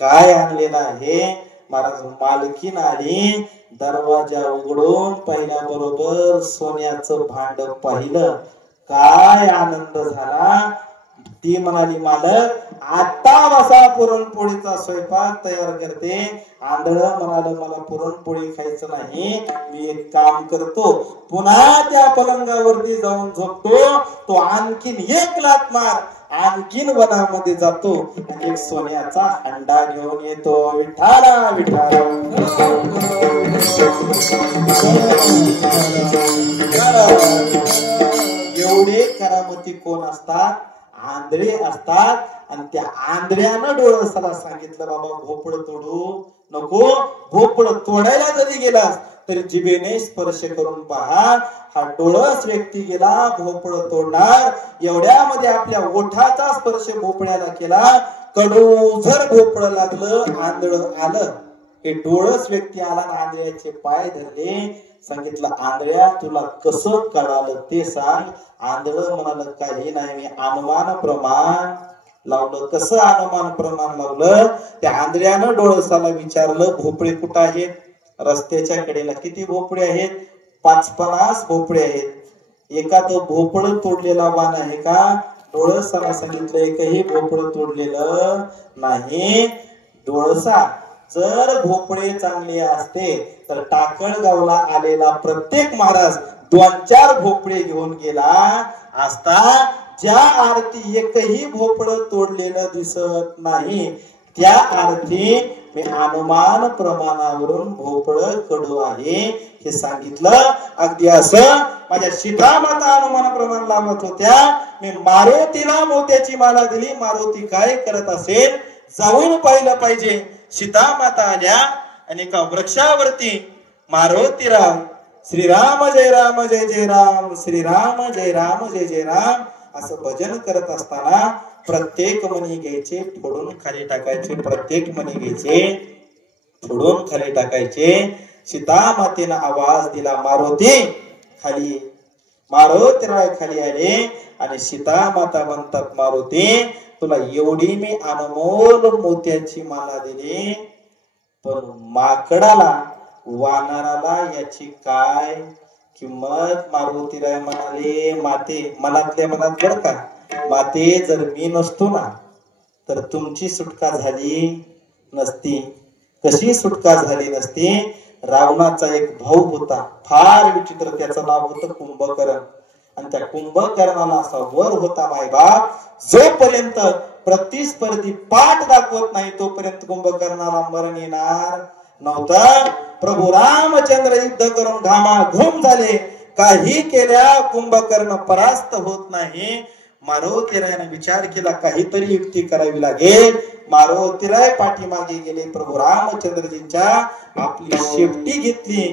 काय आणलेलं आहे. महाराज मालकीन आली, दरवाजा उघडून पहिल्याबरोबर सोन्याचं भांड पाहिलं. काय आनंद झाला. ती म्हणाली, मालक आता बसा, पुरणपोळीचा स्वयंपाक तयार करते. आंधळ म्हणाल, मला पुरणपोळी खायचं नाही, मी एक काम करतो, पुन्हा त्या पलंगावरती जाऊन झोपतो. तो आणखीन एक लाथ मार, आणखीन वनामध्ये जातो आणि एक सोन्याचा हंडा घेऊन येतो. विठाला विठाला. एवढे करामती कोण असतात? आंधळे असतात. आणि त्या आंधळ्यानं डोळसाला सांगितलं, बाबा भोपळ तोडू नको. भोपळ तोडायला जरी गेलास तरी जिभेने स्पर्श करून पहा. हा डोळस व्यक्ती गेला भोपळ तोडणार. एवढ्यामध्ये आपल्या ओठाचा स्पर्श भोपळ्याला केला. कडू जर भोपळ लागलं, आंधळ आलं. हे डोळस व्यक्ती आला, आंधळ्याचे पाय धरले. सांगितलं, आंधळ्या तुला कसं कळालं ते सांग. आंधळ म्हणाल, काही नाही, मी अनुमान प्रमाण लावलं. कसं अनुमान प्रमाण लावलं? त्या आंधळ्यानं डोळसाला विचारलं, भोपळे कुठं आहेत? रस्त्याच्या कडेला. किती भोपळे आहेत? 50 भोपळे आहेत. एखादं भोपळ तोडलेला वाण आहे का? डोळसाला सांगितलं, एकही भोपळ तोडलेलं नाही. डोळसा, जर भोपळे चांगले असते तर टाकळगावला आलेला प्रत्येक महाराज 2-4 भोपळे घेऊन गेला असता. ज्या आरती एकही भोपळ तोडलेलं दिसत नाही त्या आरती मी अनुमान प्रमाणावरून भोपळ कडू आहे हे सांगितलं. अगदी असं माझ्या सीता माता अनुमान प्रमाण लावत होत्या. मी मारुतीला मोत्याची माला दिली. मारुती काय करत असेल जाऊन पाहिलं पाहिजे. सीता माता आल्या आणि एका वृक्षावरती मारुतीराव श्रीराम जय राम जय जय राम, श्रीराम जय राम जय जय राम असं भजन करत असताना प्रत्येक मणी घ्यायचे, फोडून खाली टाकायचे. प्रत्येक मणी घ्यायचे, फोडून खाली टाकायचे. सीता मातेनं आवाज दिला मारुती खाली. मारुतीराव खाली आले आणि सीता माता म्हणतात मारुती तुला एवढी मी अनमोल मोत्याची माला दिली, पण माकडाला वानराला याची काय किंमत? मारुतीराव म्हणाले माते मनातल्या मनात बर का, माते जर मी नसतो ना तर तुमची सुटका झाली नसती. कशी सुटका झाली नसती? रावणाचा एक भाऊ होता फार विचित्र, त्याचं नाव होतं कुंभकर्ण. आणि त्या कुंभकर्णाला असा वर होता मायबाप, जोपर्यंत प्रतिस्पर्धी पाठ दाखवत नाही तोपर्यंत कुंभकर्णाला मरण येणार नव्हतं. प्रभू रामचंद्र युद्ध करून घामाघूम झाले, काही केल्या कुंभकर्ण परास्त होत नाही. मारुतीरायाने विचार केला काहीतरी युक्ती करावी लागेल. मारुतीराय पाठीमागे गेले, प्रभू रामचंद्रजींच्या आपली शेपटी घेतली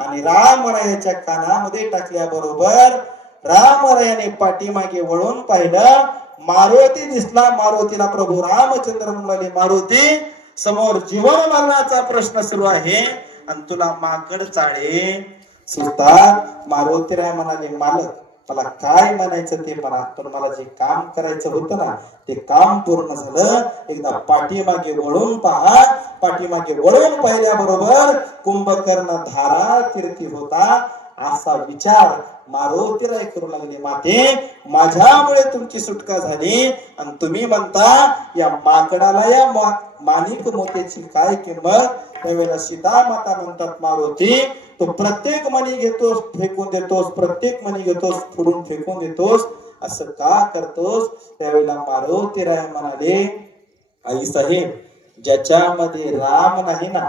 आणि रामरायाच्या कानामध्ये टाकल्याबरोबर रामरायाने पाठीमागे वळून पाहिलं. मारुती दिसला. मारुतीला प्रभू रामचंद्र म्हणाले मारुती समोर जीवन मरणाचा प्रश्न सुरू आहे आणि तुला माकड चाळे सुचतात. मारुतीराय म्हणाले मालक मला काय म्हणायचं ते म्हणा, पण मला जे काम करायचं होतं ना ते काम पूर्ण झालं. एकदा पाठीमागे वळून पहा. पाठीमागे वळून पाहिल्याबरोबर कुंभकर्ण धारा कीर्ती होता. असा विचार मारुतीराय करू लागले माते माझ्यामुळे तुमची सुटका झाली आणि तुम्ही म्हणता या माकडाला या माणिक मोत्याची काय किंमत? त्यावेळेला सीता माता म्हणतात मारुती तो प्रत्येक मणी घेतोस फेकून देतोस, प्रत्येक मणी घेतोस फोडून फेकून देतोस, असं का करतोस? त्यावेळेला मारुतीराय म्हणाले आई साहेब ज्याच्यामध्ये राम नाही ना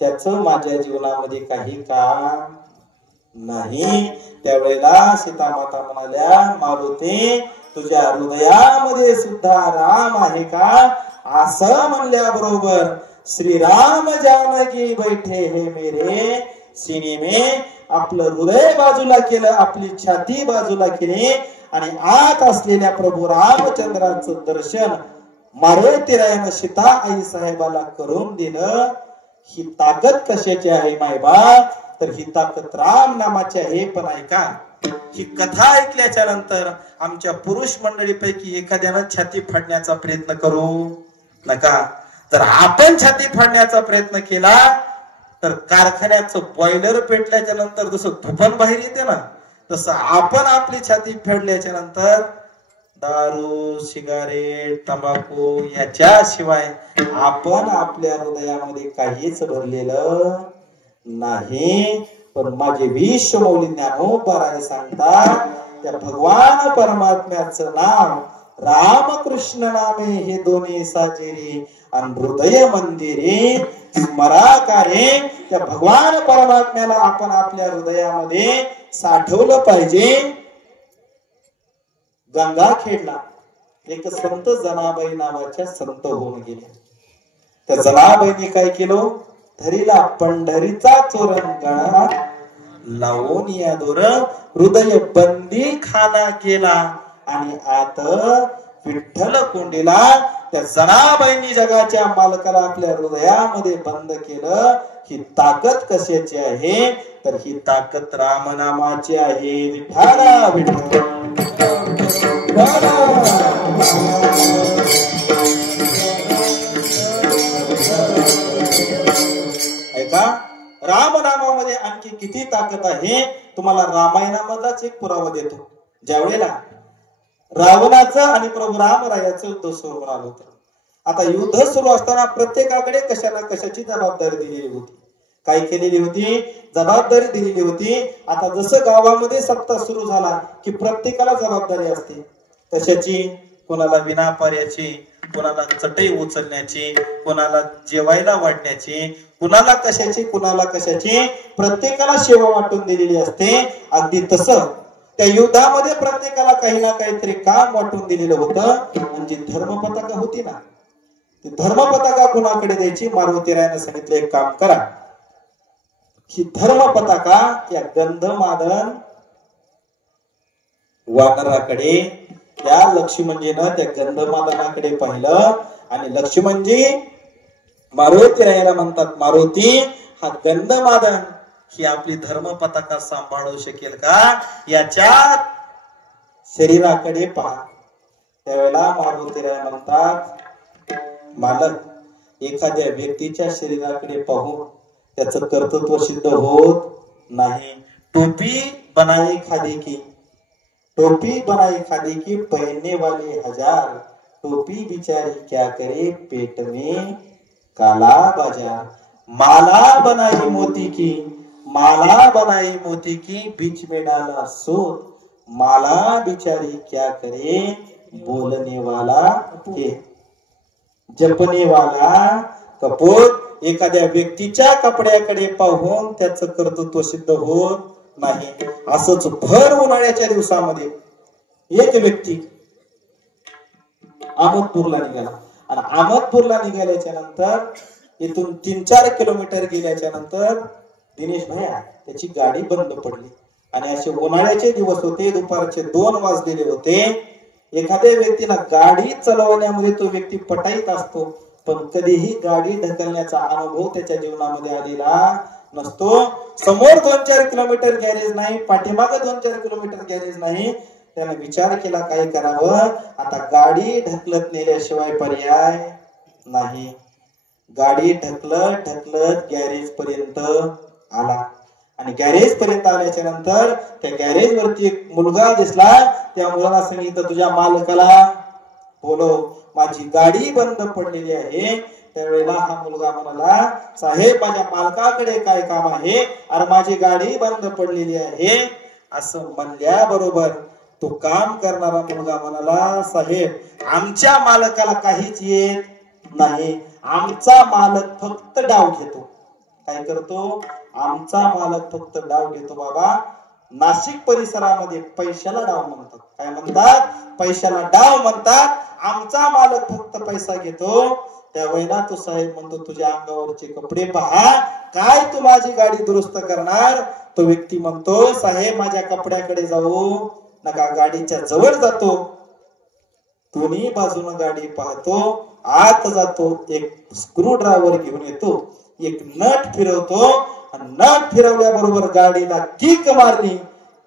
त्याचं माझ्या जीवनामध्ये काही काम नाही. त्यावेळेला सीता माता म्हणाल्या मारुती तुझ्या हृदयामध्ये सुद्धा राम आहे का? असं म्हणल्याबरोबर श्रीराम जानकी बैठे हे मेरे सीने में आपलं हृदय बाजूला केलं, आपली छाती बाजूला केली आणि आत असलेल्या प्रभू रामचंद्राचं दर्शन मारुतीरायानं सीता आई साहेबाला करून दिलं. ही ताकद कशाची आहे मायबाप? तर ही ताकद राम नामाची आहे. पण ऐका ही कथा ऐकल्याच्या नंतर आमच्या पुरुष मंडळीपैकी एखाद्यानं छाती फाडण्याचा प्रयत्न करू नका. जर आपण छाती फाडण्याचा प्रयत्न केला तर कारखान्याचं बॉयलर पेटल्याच्या नंतर जसं धुपण बाहेर येते ना तसं आपण आपली छाती फेडल्याच्या नंतर दारू सिगारेट तंबाखू याच्याशिवाय आपण आपल्या हृदयामध्ये काहीच भरलेलं नाही. पण माझे विश्वमौली ज्ञानोबा सांगतात त्या भगवान परमात्म्याचं नाव रामकृष्ण नामे हे दोन्ही साजेरी आणि हृदय मंदिरे स्मराकारे. त्या भगवान परमात्म्याला आपण आपल्या हृदयामध्ये साठवलं पाहिजे. गंगाखेडला एक संत जनाबाई नावाच्या संत होऊन गेल्या. त्या जनाबाईने काय केलं? धरीला पंढरीचा चोरण गळा लावून या दोर हृदय बंदी खाना केला आणि आत विठ्ठल कोंडीला. त्या जनाबाईंनी जगाच्या मालकाला आपल्या हृदयामध्ये बंद केलं. ही ताकद कशाची आहे? तर ही ताकद रामनामाची आहे. विठ्ठला विठ्ठल ऐका रामनामामध्ये आणखी किती ताकद आहे तुम्हाला रामायणामधलाच एक पुरावा देतो. ज्यावेळेला रावणाचं आणि प्रभू रामरायाचं युद्ध सुरू होणार होतं. आता युद्ध सुरू असताना प्रत्येकाकडे कशाला कशाची जबाबदारी दिलेली होती. काय केलेली होती? जबाबदारी दिलेली होती. आता जसं गावामध्ये सत्ता सुरू झाला की प्रत्येकाला जबाबदारी असते. कशाची? कोणाला विनापार्याची, कोणाला चटई उचलण्याची, कोणाला जेवायला वाढण्याची, कुणाला कशाची, कुणाला कशाची, प्रत्येकाला सेवा वाटून दिलेली असते. अगदी तसं त्या युद्धामध्ये प्रत्येकाला काही ना काहीतरी काम वाटून दिलेलं होतं. म्हणजे धर्म पताका होती ना, ती धर्म पताका कुणाकडे द्यायची? मारुतीरायाने सांगितलं एक काम करा, ही धर्म पताका या गंधमादन वानराकडे, त्या लक्ष्मणजीनं त्या गंधमादनाकडे पाहिलं आणि लक्ष्मणजी मारुतीरायाला म्हणतात, मारुती हा गंधमादन ही आपली धर्म पताका सांभाळू शकेल का? याच्या शरीराकडे पहा. त्यावेळेला मारुतीराय म्हणतात, मालक, एखाद्या व्यक्तीच्या शरीराकडे पाहून त्याचं कर्तृत्व सिद्ध होत नाही. टोपी बनाई खादी की, टोपी बनाई खादी की पहनने वाले हजार, टोपी बिचारी क्या करे पेट में काला बाजार. माला बनाई मोती की, माला बनाई मोती की बीच में डाला सूत, माला बिचारी क्या करे बोलने वाला के, जपने वाला कपूर. एखाद्या व्यक्तीच्या कपड्याकडे पाहून त्याचं कर्तृत्व सिद्ध होत नाही. असंच भर उन्हाळ्याच्या दिवसामध्ये एक व्यक्ती अहमदपूरला निघाला आणि अहमदपूरला निघाल्याच्या नंतर इथून 3-4 किलोमीटर गेल्याच्या नंतर दिनेश भैया त्याची गाडी बंद पडली आणि असे उन्हाळ्याचे दिवस होते, दुपारचे 2 वाजलेले होते. एखाद्या व्यक्तीला गाडी चालवण्यामध्ये तो व्यक्ती पटाईत असतो, पण कधीही गाडी ढकलण्याचा अनुभव त्याच्या जीवनामध्ये आलेला नसतो. समोर 2-4 किलोमीटर गॅरेज नाही, पाठीमागे 2-4 किलोमीटर गॅरेज नाही. त्याने विचार केला काय करावं, आता गाडी ढकलत नेल्याशिवाय पर्याय नाही. गाडी ढकलत ढकलत गॅरेज पर्यंत आला आणि गॅरेज पर्यंत आल्याच्या नंतर त्या गॅरेज वरती एक मुलगा दिसला. त्या मुलाला सांगितलं, तुझ्या मालकाला बोलव, माझी गाडी बंद पडलेली आहे. त्यावेळेला हा मुलगा म्हणाला, साहेब माझ्या मालकाकडे काय काम आहे, अरे माझी गाडी बंद पडलेली आहे. असं म्हणल्याबरोबर तो काम करणारा मुलगा म्हणाला, साहेब आमच्या मालकाला काहीच येत नाही, आमचा मालक फक्त डाव घेतो. काय करतो? आमचा मालक फक्त डाव घेतो. बाबा, नाशिक परिसरामध्ये पैशाला डाव म्हणतात. काय म्हणतात? पैशाला डाव म्हणतात. आमचा मालक फक्त पैसा घेतो. त्यावेळेला तो साहेब म्हणतो, तुझ्या अंगावरचे कपडे पहा, काय तू माझी गाडी दुरुस्त करणार? तो व्यक्ती म्हणतो, साहेब माझ्या कपड्याकडे जाऊ नका, गाडीच्या जवळ जातो, दोन्ही बाजूने गाडी पाहतो, आत जातो, एक स्क्रू ड्रायव्हर घेऊन येतो, एक नट फिरवतो आणि नट फिरवल्याबरोबर गाडीला किक मारली.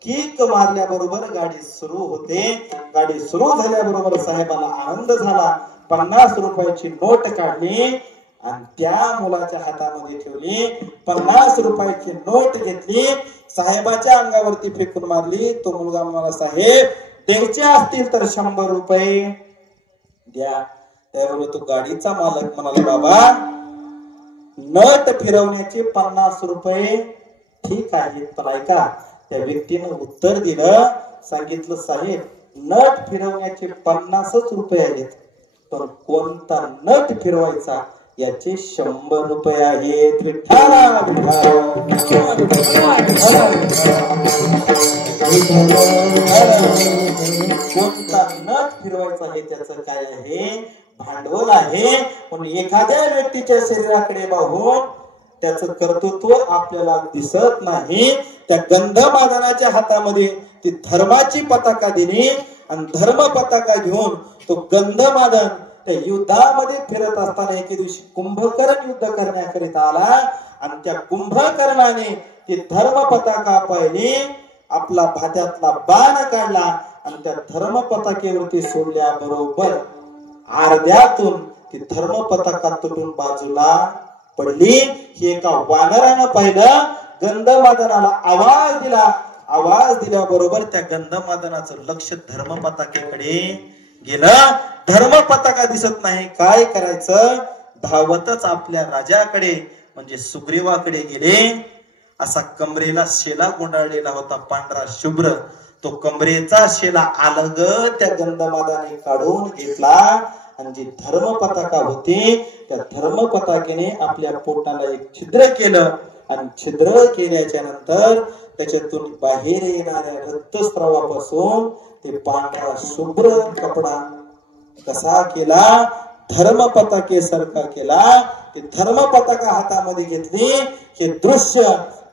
किक मारल्याबरोबर गाडी सुरू होते. गाडी सुरू झाल्याबरोबर साहेबाला आनंद झाला. 50 रुपयाची नोट काढली आणि त्या मुलाच्या हातामध्ये ठेवली. 50 रुपयाची नोट घेतली, साहेबाच्या अंगावरती फेकून मारली. तो मुलगा म्हणाला, साहेब द्यायचे असतील तर 100 रुपये द्या. त्यावेळी तो गाडीचा मालक म्हणाला, बाबा नट फिरवण्याचे 50 रुपये ठीक आहेत, पण ऐका, त्या व्यक्तीनं उत्तर दिलं, सांगितलं, साहेब नट फिरवण्याचे 50च रुपये आहेत, पण कोणता नट फिरवायचा याचे 100 रुपये आहेत. कोणता नट फिरवायचा आहे त्याचं काय आहे? भांडवल आहे. पण एखाद्या व्यक्तीच्या शरीराकडे पाहून त्याचं कर्तृत्व आपल्याला दिसत नाही. त्या गंधमादनाच्या हातामध्ये ती धर्माची पताका दिली आणि धर्म पताका घेऊन तो गंधमादन त्या युद्धामध्ये फिरत असताना एके दिवशी कुंभकर्ण युद्ध करण्याकरिता आला आणि त्या कुंभकर्णाने ती धर्म पताका पाहिली, आपला भात्यातला बाण काढला आणि त्या धर्म पताकेवरती सोडल्याबरोबर अर्ध्यातून ती धर्म पताका तुटून बाजूला पडली. ही एका वानरानं पाहिलं. गंधमादनाला आवाज दिला. आवाज दिल्याबरोबर त्या गंधमादनाचं लक्ष धर्म पताकेकडे गेलं. धर्म पताका दिसत नाही, काय करायचं? धावतच आपल्या राजाकडे म्हणजे सुग्रीवाकडे गेले. असा कमरेला शेला गुंडाळलेला होता, पांढरा शुभ्र. तो कमरेचा शेला अलग त्या गंधमादाने काढून घेतला आणि जी धर्म पताका होती त्या धर्म पताकेने आपल्या पोटाला एक छिद्र केलं आणि छिद्र केल्याच्या नंतर त्याच्यातून बाहेर येणाऱ्या रक्तस्रावापासून ते पांढरा शुभ्र कपडा कसा केला, धर्म पताके सारखा केला. ते धर्म पताका हातामध्ये घेतली. हे दृश्य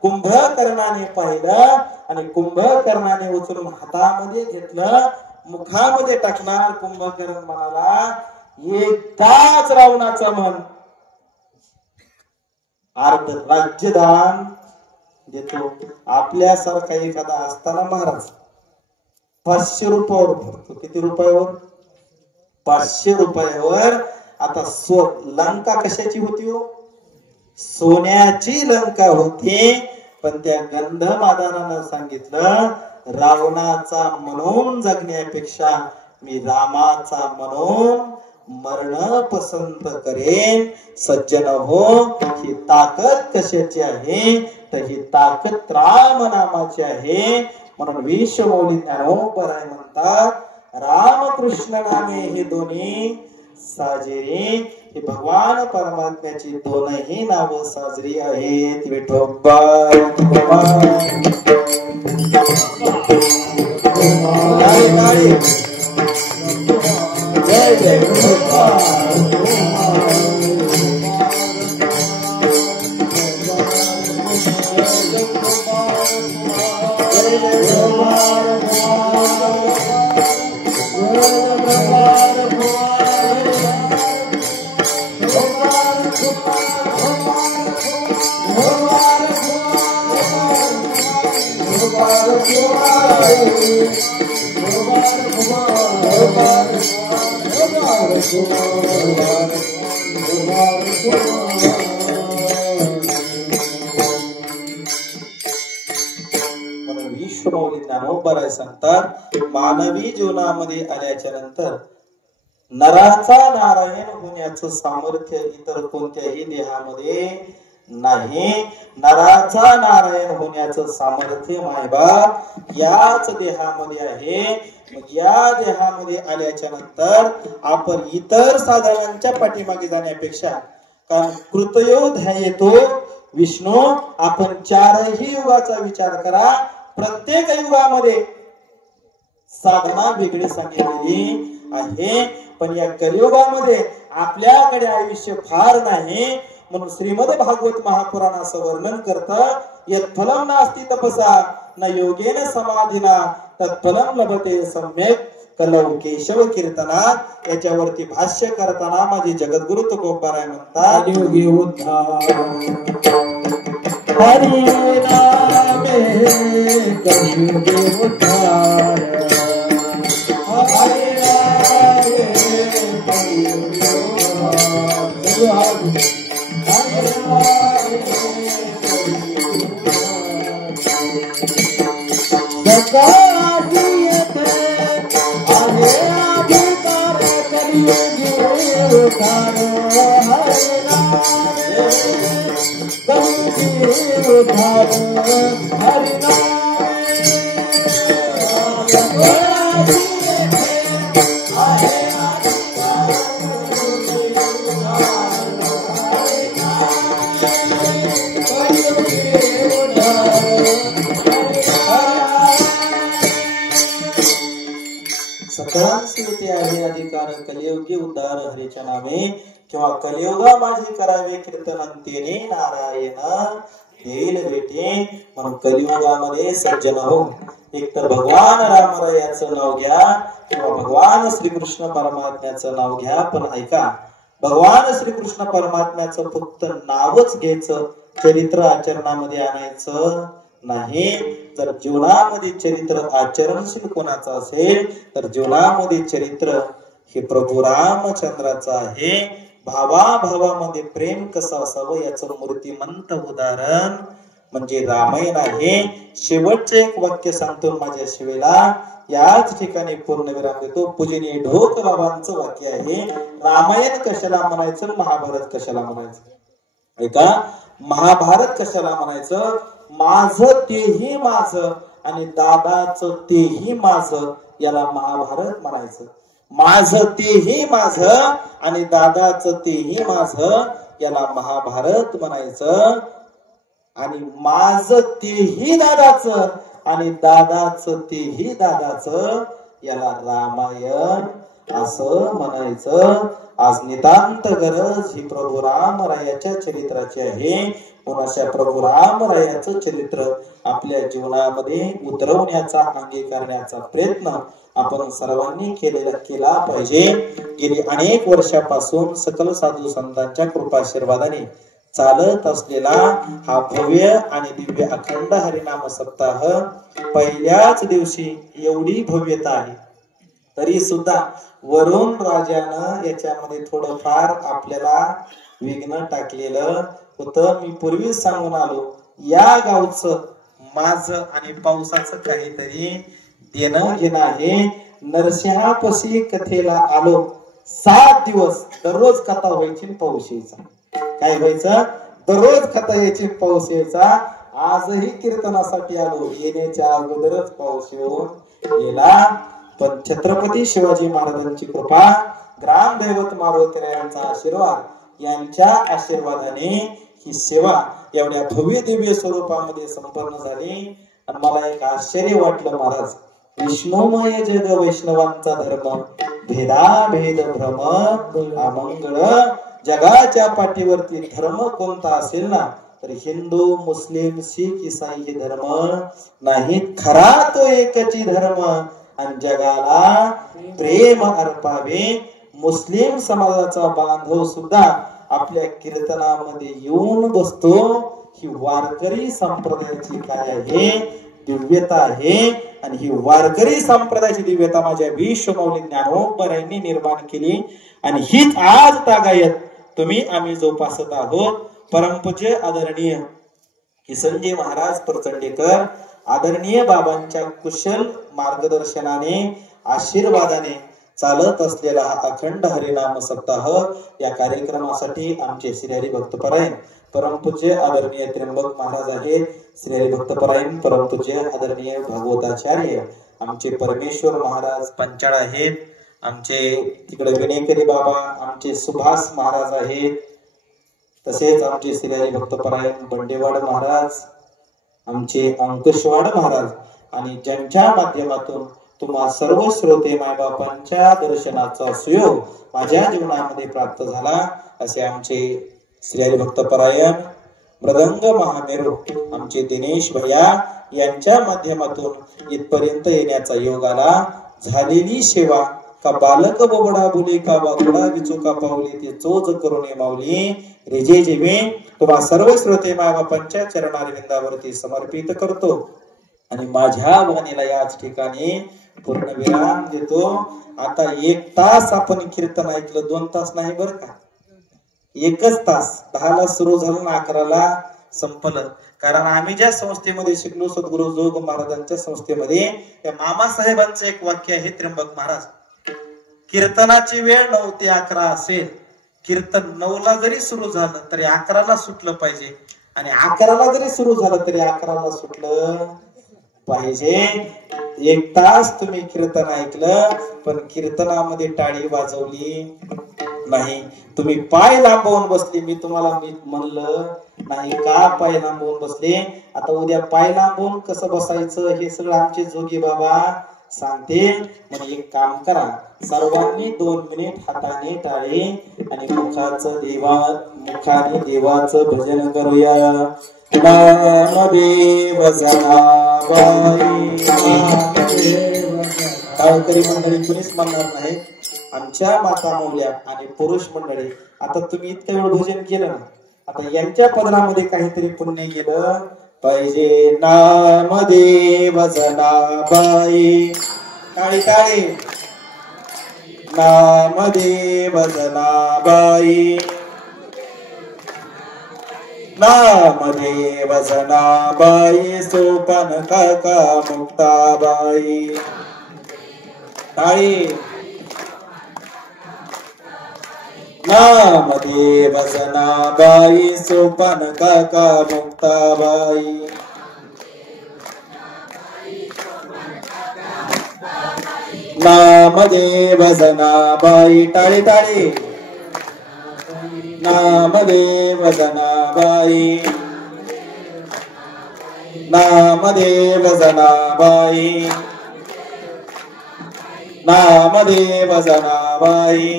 कुंभकर्णाने पाहिलं आणि कुंभकर्णाने उचलून हातामध्ये घेतलं, मुखामध्ये टाकणार. कुंभकर्ण म्हणाला, एकदाच रावणाचा मन अर्ध राज्यदान देतो. आपल्यासारखा एखादा असताना महाराज 500 रुपयावर भरतो. किती रुपयावर? 500 रुपयावर. आता लंका कशाची होती हो? सोन्याची लंका होती. पण त्या गंधमादनानं सांगितलं, रावणाचा म्हणून जगण्यापेक्षा मी रामाचा म्हणून मरण पसंत करेन. सज्जन हो, ही ताकद कशाची आहे? तर ही ताकद राम नामाची आहे. म्हणून विश्वमौली ज्ञानोबराय म्हणतात, रामकृष्ण नामे हे दोन्ही साजेरी. हे भगवान परमात्म्याची दोनही नाव साजरी आहेत. विठोबा जय जय विश्वमौली ज्ञानोबराय सांगतात, मानवी जीवनामध्ये आल्याच्या नंतर नराचा नारायण होण्याचं सामर्थ्य इतर कोणत्याही देहामध्ये नाही. नराचा नारायण होण्याचं सामर्थ्य मायबाप याच देहामध्ये आहे. मग या देहामध्ये आल्याच्या नंतर आपण इतर साधनांच्या पाठीमागे जाण्यापेक्षा, कारण कृतयो ध्यायेतो विष्णू, आपण 4ही युगाचा विचार करा. प्रत्येक युगामध्ये साधना वेगळी सांगितलेली आहे. पण या कलियुगामध्ये आपल्याकडे आयुष्य फार नाही. म्हणून श्रीमद भागवत महापुराण असं वर्णन करतं, यत्फलम नास्ति तपसा न योगेन समाधिना तत्फलम लभते सम्यक कलौ केशव कीर्तनात. याच्यावरती भाष्य करताना माझे जगद्गुरु तुकोबाराय म्हणतात, योगी उद्धार हरि नामे कलियुगे उद्धार, हरि नामे कलियुगे उद्धार, अधिकार कलियुगी उद्धार हरीच्या नामे, किंवा कलियुगा माझे करावे कीर्तन अंत्यने नारायण देईल भेटे. म्हणून कलियुगामध्ये सज्जन हो, एक तर भगवान रामरायाचं नाव घ्या किंवा भगवान श्रीकृष्ण परमात्म्याचं नाव घ्या. पण ऐका, भगवान श्रीकृष्ण परमात्म्याचं फक्त नावच घ्यायचं, चरित्र आचरणामध्ये आणायचं नाही. जर जीवनामध्ये चरित्र आचरणशील कोणाचं असेल तर जीवनामध्ये चरित्र हे प्रभू रामचंद्राचं आहे. भावाभावामध्ये प्रेम कसं असावं याचं मूर्तिमंत उदाहरण म्हणजे रामायण आहे. शेवटचे एक वाक्य सांगतो माझ्या शिवेला, याच ठिकाणी पूर्णविराम देतो. पूजनीय ढोक बाबांचं वाक्य आहे, रामायण कशाला म्हणायचं, महाभारत कशाला म्हणायचं. ऐका, महाभारत कशाला म्हणायचं, माझं तेही माझं आणि दादाचं तेही माझं, याला महाभारत म्हणायचं. माझं तेही माझं आणि दादाचं तेही माझं, याला महाभारत म्हणायचं. आणि माझं तेही दादाचं आणि दादाचं तेही दादाचं, याला रामायण असं म्हणायचं. आज नितांत गरज ही प्रभू रामरायाच्या चरित्राची आहे. म्हणून अशा प्रभू रामरायाचं चरित्र आपल्या जीवनामध्ये उतरवण्याचा, अंगीकारण्याचा प्रयत्न आपण सर्वांनी केला पाहिजे. गेली अनेक वर्षापासून सकल साधू संतांच्या कृपाशीर्वादाने चालत असलेला हा भव्य आणि दिव्य अखंड हरिनाम सप्ताह पहिल्याच दिवशी एवढी भव्यता आहे, तरी सुद्धा वरुण राजानं याच्यामध्ये थोडंफार आपल्याला विघ्न टाकलेलं होतं. मी पूर्वीच सांगून आलो, या गावचं माझं आणि पावसाचं काहीतरी देणं घेणं आहे. नरसिंहापशी कथेला आलो, 7 दिवस दररोज कथा व्हायची, पाऊस यायचा. काय व्हायचं? दररोज कथा यायची, पाऊस यायचा. आजही कीर्तनासाठी आलो, येण्याच्या अगोदरच पाऊस येऊन गेला. पण छत्रपती शिवाजी महाराजांची कृपा, ग्रामदैवत मारुतीरायांचा आशीर्वाद, यांच्या आशीर्वादाने ही सेवा एवढ्या भव्य दिव्य स्वरूपामध्ये संपन्न झाली. आणि मला एक आश्चर्य वाटलं, महाराज, विष्णुमय जग वैष्णवांचा धर्म, भेदाभेद भ्रम अमंगळ. जगाच्या पाठीवरती धर्म कोणता असेल ना, तर हिंदू, मुस्लिम, शीख, ईसाई हे धर्म नाही, खरा तो एकची धर्म. आणि जगाला प्रेम अर्पावे. मुस्लिम समाजाचा बांधव सुद्धा आपल्या कीर्तनामध्ये येऊन बसतो. ही वारकरी संप्रदायाची काय आहे? दिव्यता आहे. आणि ही वारकरी संप्रदायाची दिव्यता माझ्या विश्वमौली ज्ञानोबरायांनी निर्माण केली. आणि हीच आज तागायत तुम्ही आम्ही जोपासत आहोत. परमपूज्य आदरणीय किसनजी महाराज प्रचंडेकर, आदरणीय बाबांच्या कुशल मार्गदर्शनाने, आशीर्वादाने चालत असलेला हा अखंड हरिनाम सप्ताह, या कार्यक्रमासाठी आमचे श्री हरी भक्तपरायण परमपूज्य आदरणीय त्र्यंबक महाराज आहेत. श्री हरी भक्तपरायण परमपूज्य आदरणीय भागवताचार्य आमचे परमेश्वर महाराज पंचाळ आहेत. आमचे तिकडे विनेकरी बाबा आमचे सुभाष महाराज आहेत. तसेच आमचे श्री हरी भक्तपरायण बंडेवाड महाराज, आमचे अंकुशवाड महाराज, आणि ज्यांच्या माध्यमातून तुम्हा सर्व श्रोते मायबापांच्या दर्शनाचा सुयोग माझ्या जीवनामध्ये प्राप्त झाला, असे आमचे श्री हरी भक्तपरायण मृदंग महामेरू आमचे दिनेश भैया यांच्या माध्यमातून इथपर्यंत येण्याचा योग आला. झालेली सेवा का बालक बोबडा बोले का बाबडा विचोका पावली ते चोज करून माऊली रेजे जेवे तुम्हा सर्व श्रोते मायबापांच्या चरणारविंदावरती समर्पित करतो. आणि माझ्या वाणीला याच ठिकाणी पूर्ण विराम देतो. आता 1 तास आपण कीर्तन ऐकलं, 2 तास नाही बरं का, 1च तास. 10ला सुरू झालं, 11ला संपलं. कारण आम्ही ज्या संस्थेमध्ये शिकलो, सद्गुरु जोग महाराजांच्या संस्थेमध्ये, त्या मामासाहेबांचं एक वाक्य आहे, त्र्यंबक महाराज, कीर्तनाची वेळ 9 ते 11 असेल. कीर्तन 9ला जरी सुरू झालं तरी 11ला सुटलं पाहिजे, आणि 11ला जरी सुरू झालं तरी 11ला सुटलं पाहिजे. 1 तास तुम्ही कीर्तन ऐकलं, पण कीर्तनामध्ये टाळी वाजवली नाही. तुम्ही पाय लांबवून बसले. मी तुम्हाला म्हणलं नाही का पाय लांबवून बसले. आता उद्या पाय लांबवून कसं बसायचं हे सगळं आमचे जोगी बाबा सांगते. म्हणजे एक काम करा, सर्वांनी 2 मिनिट हाताने टाळे आणि मुखाने देवाचं भजन करूया. नामदेव जनाबाई, गावकरी मंडळी कुणीच म्हणणार नाही, आमच्या माता मौल्या आणि पुरुष मंडळी. आता तुम्ही इतकं वेळ भजन केलं ना, आता यांच्या पदरामध्ये काहीतरी पुण्य गेलं पाहिजे. नामदेव जनाबाई, टाळी टाळी. नामदेव जनाबाई, नामदेव जनाबाई, सोपान काका मुक्ताबाई. टाळी. नामदेव जनाबाई, सोपान काका मुक्ताबाई. नामदेव जनाबाई टाळी टाळी नामदेव जनाबाई नामदेव जनाबाई नामदेव जनाबाई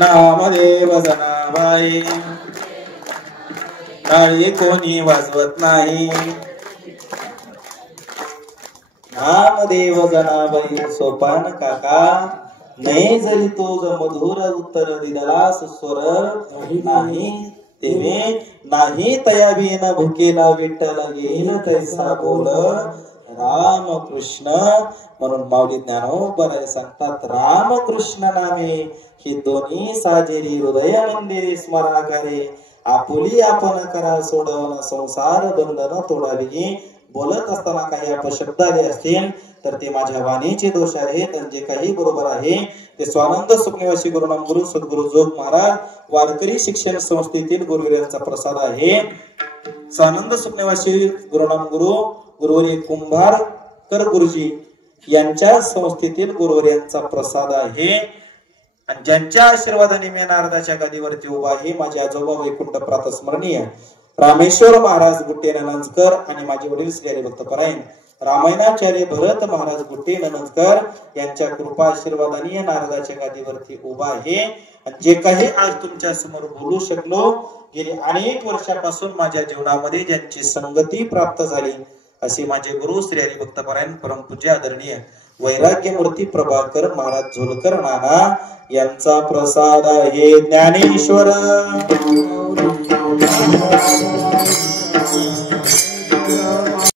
नामदेव जनाबाई टाळी कोणी वाजवत नाही नामदेव जनाबाई सोपान काका नाही जरी तो जो मधुर उत्तर दिलास स्वर नाही तेवे नाही तयाबीन भुकेला विठ्ठल येईल तैसा बोल रामकृष्ण म्हणून माऊली ज्ञानोबराय सांगतात रामकृष्ण नामे ही दोन्ही साजेरी हृदय मंदिरे स्मराकारे आपुली आपण करा सोडवण संसार बंधन तोडावी बोलत असताना काही अपशब्द आले असतील तर ते माझ्या वाणीचे दोष आहेत आणि जे काही बरोबर आहे ते स्वानंद सुखनिवासी गुरुनाम गुरु सद्गुरु जोग महाराज वारकरी शिक्षण संस्थेतील गुरुवर्यांचा प्रसाद आहे स्वानंद सुखनिवासी गुरुनाम गुरु गुरुवर्य कुंभारकर गुरुजी यांच्या संस्थेतील गुरुवर्यांचा प्रसाद आहे आणि ज्यांच्या आशीर्वादाने मी नारदाच्या गादीवरती उभा आहे माझे आजोबा वैकुंठ प्रातस्मरणीय रामेश्वर महाराज गुट्टे नंदकर आणि माझे वडील श्री हरिभक्त परायण रामायणाचार्य भरत महाराज गुट्टे नंदकर यांच्या कृपा आशीर्वादाने नारदाच्या गादीवरती उभा आहे आणि जे काही आज तुमच्या समोर बोलू शकलो गेली अनेक वर्षापासून माझ्या जीवनामध्ये ज्यांची संगती प्राप्त झाली असे माझे गुरु श्री हरिभक्त परायण परमपूज्य आदरणीय वैराग्य मूर्ती प्रभाकर महाराज झोलकर नाना यांचा प्रसाद आहे ज्ञानेश्वर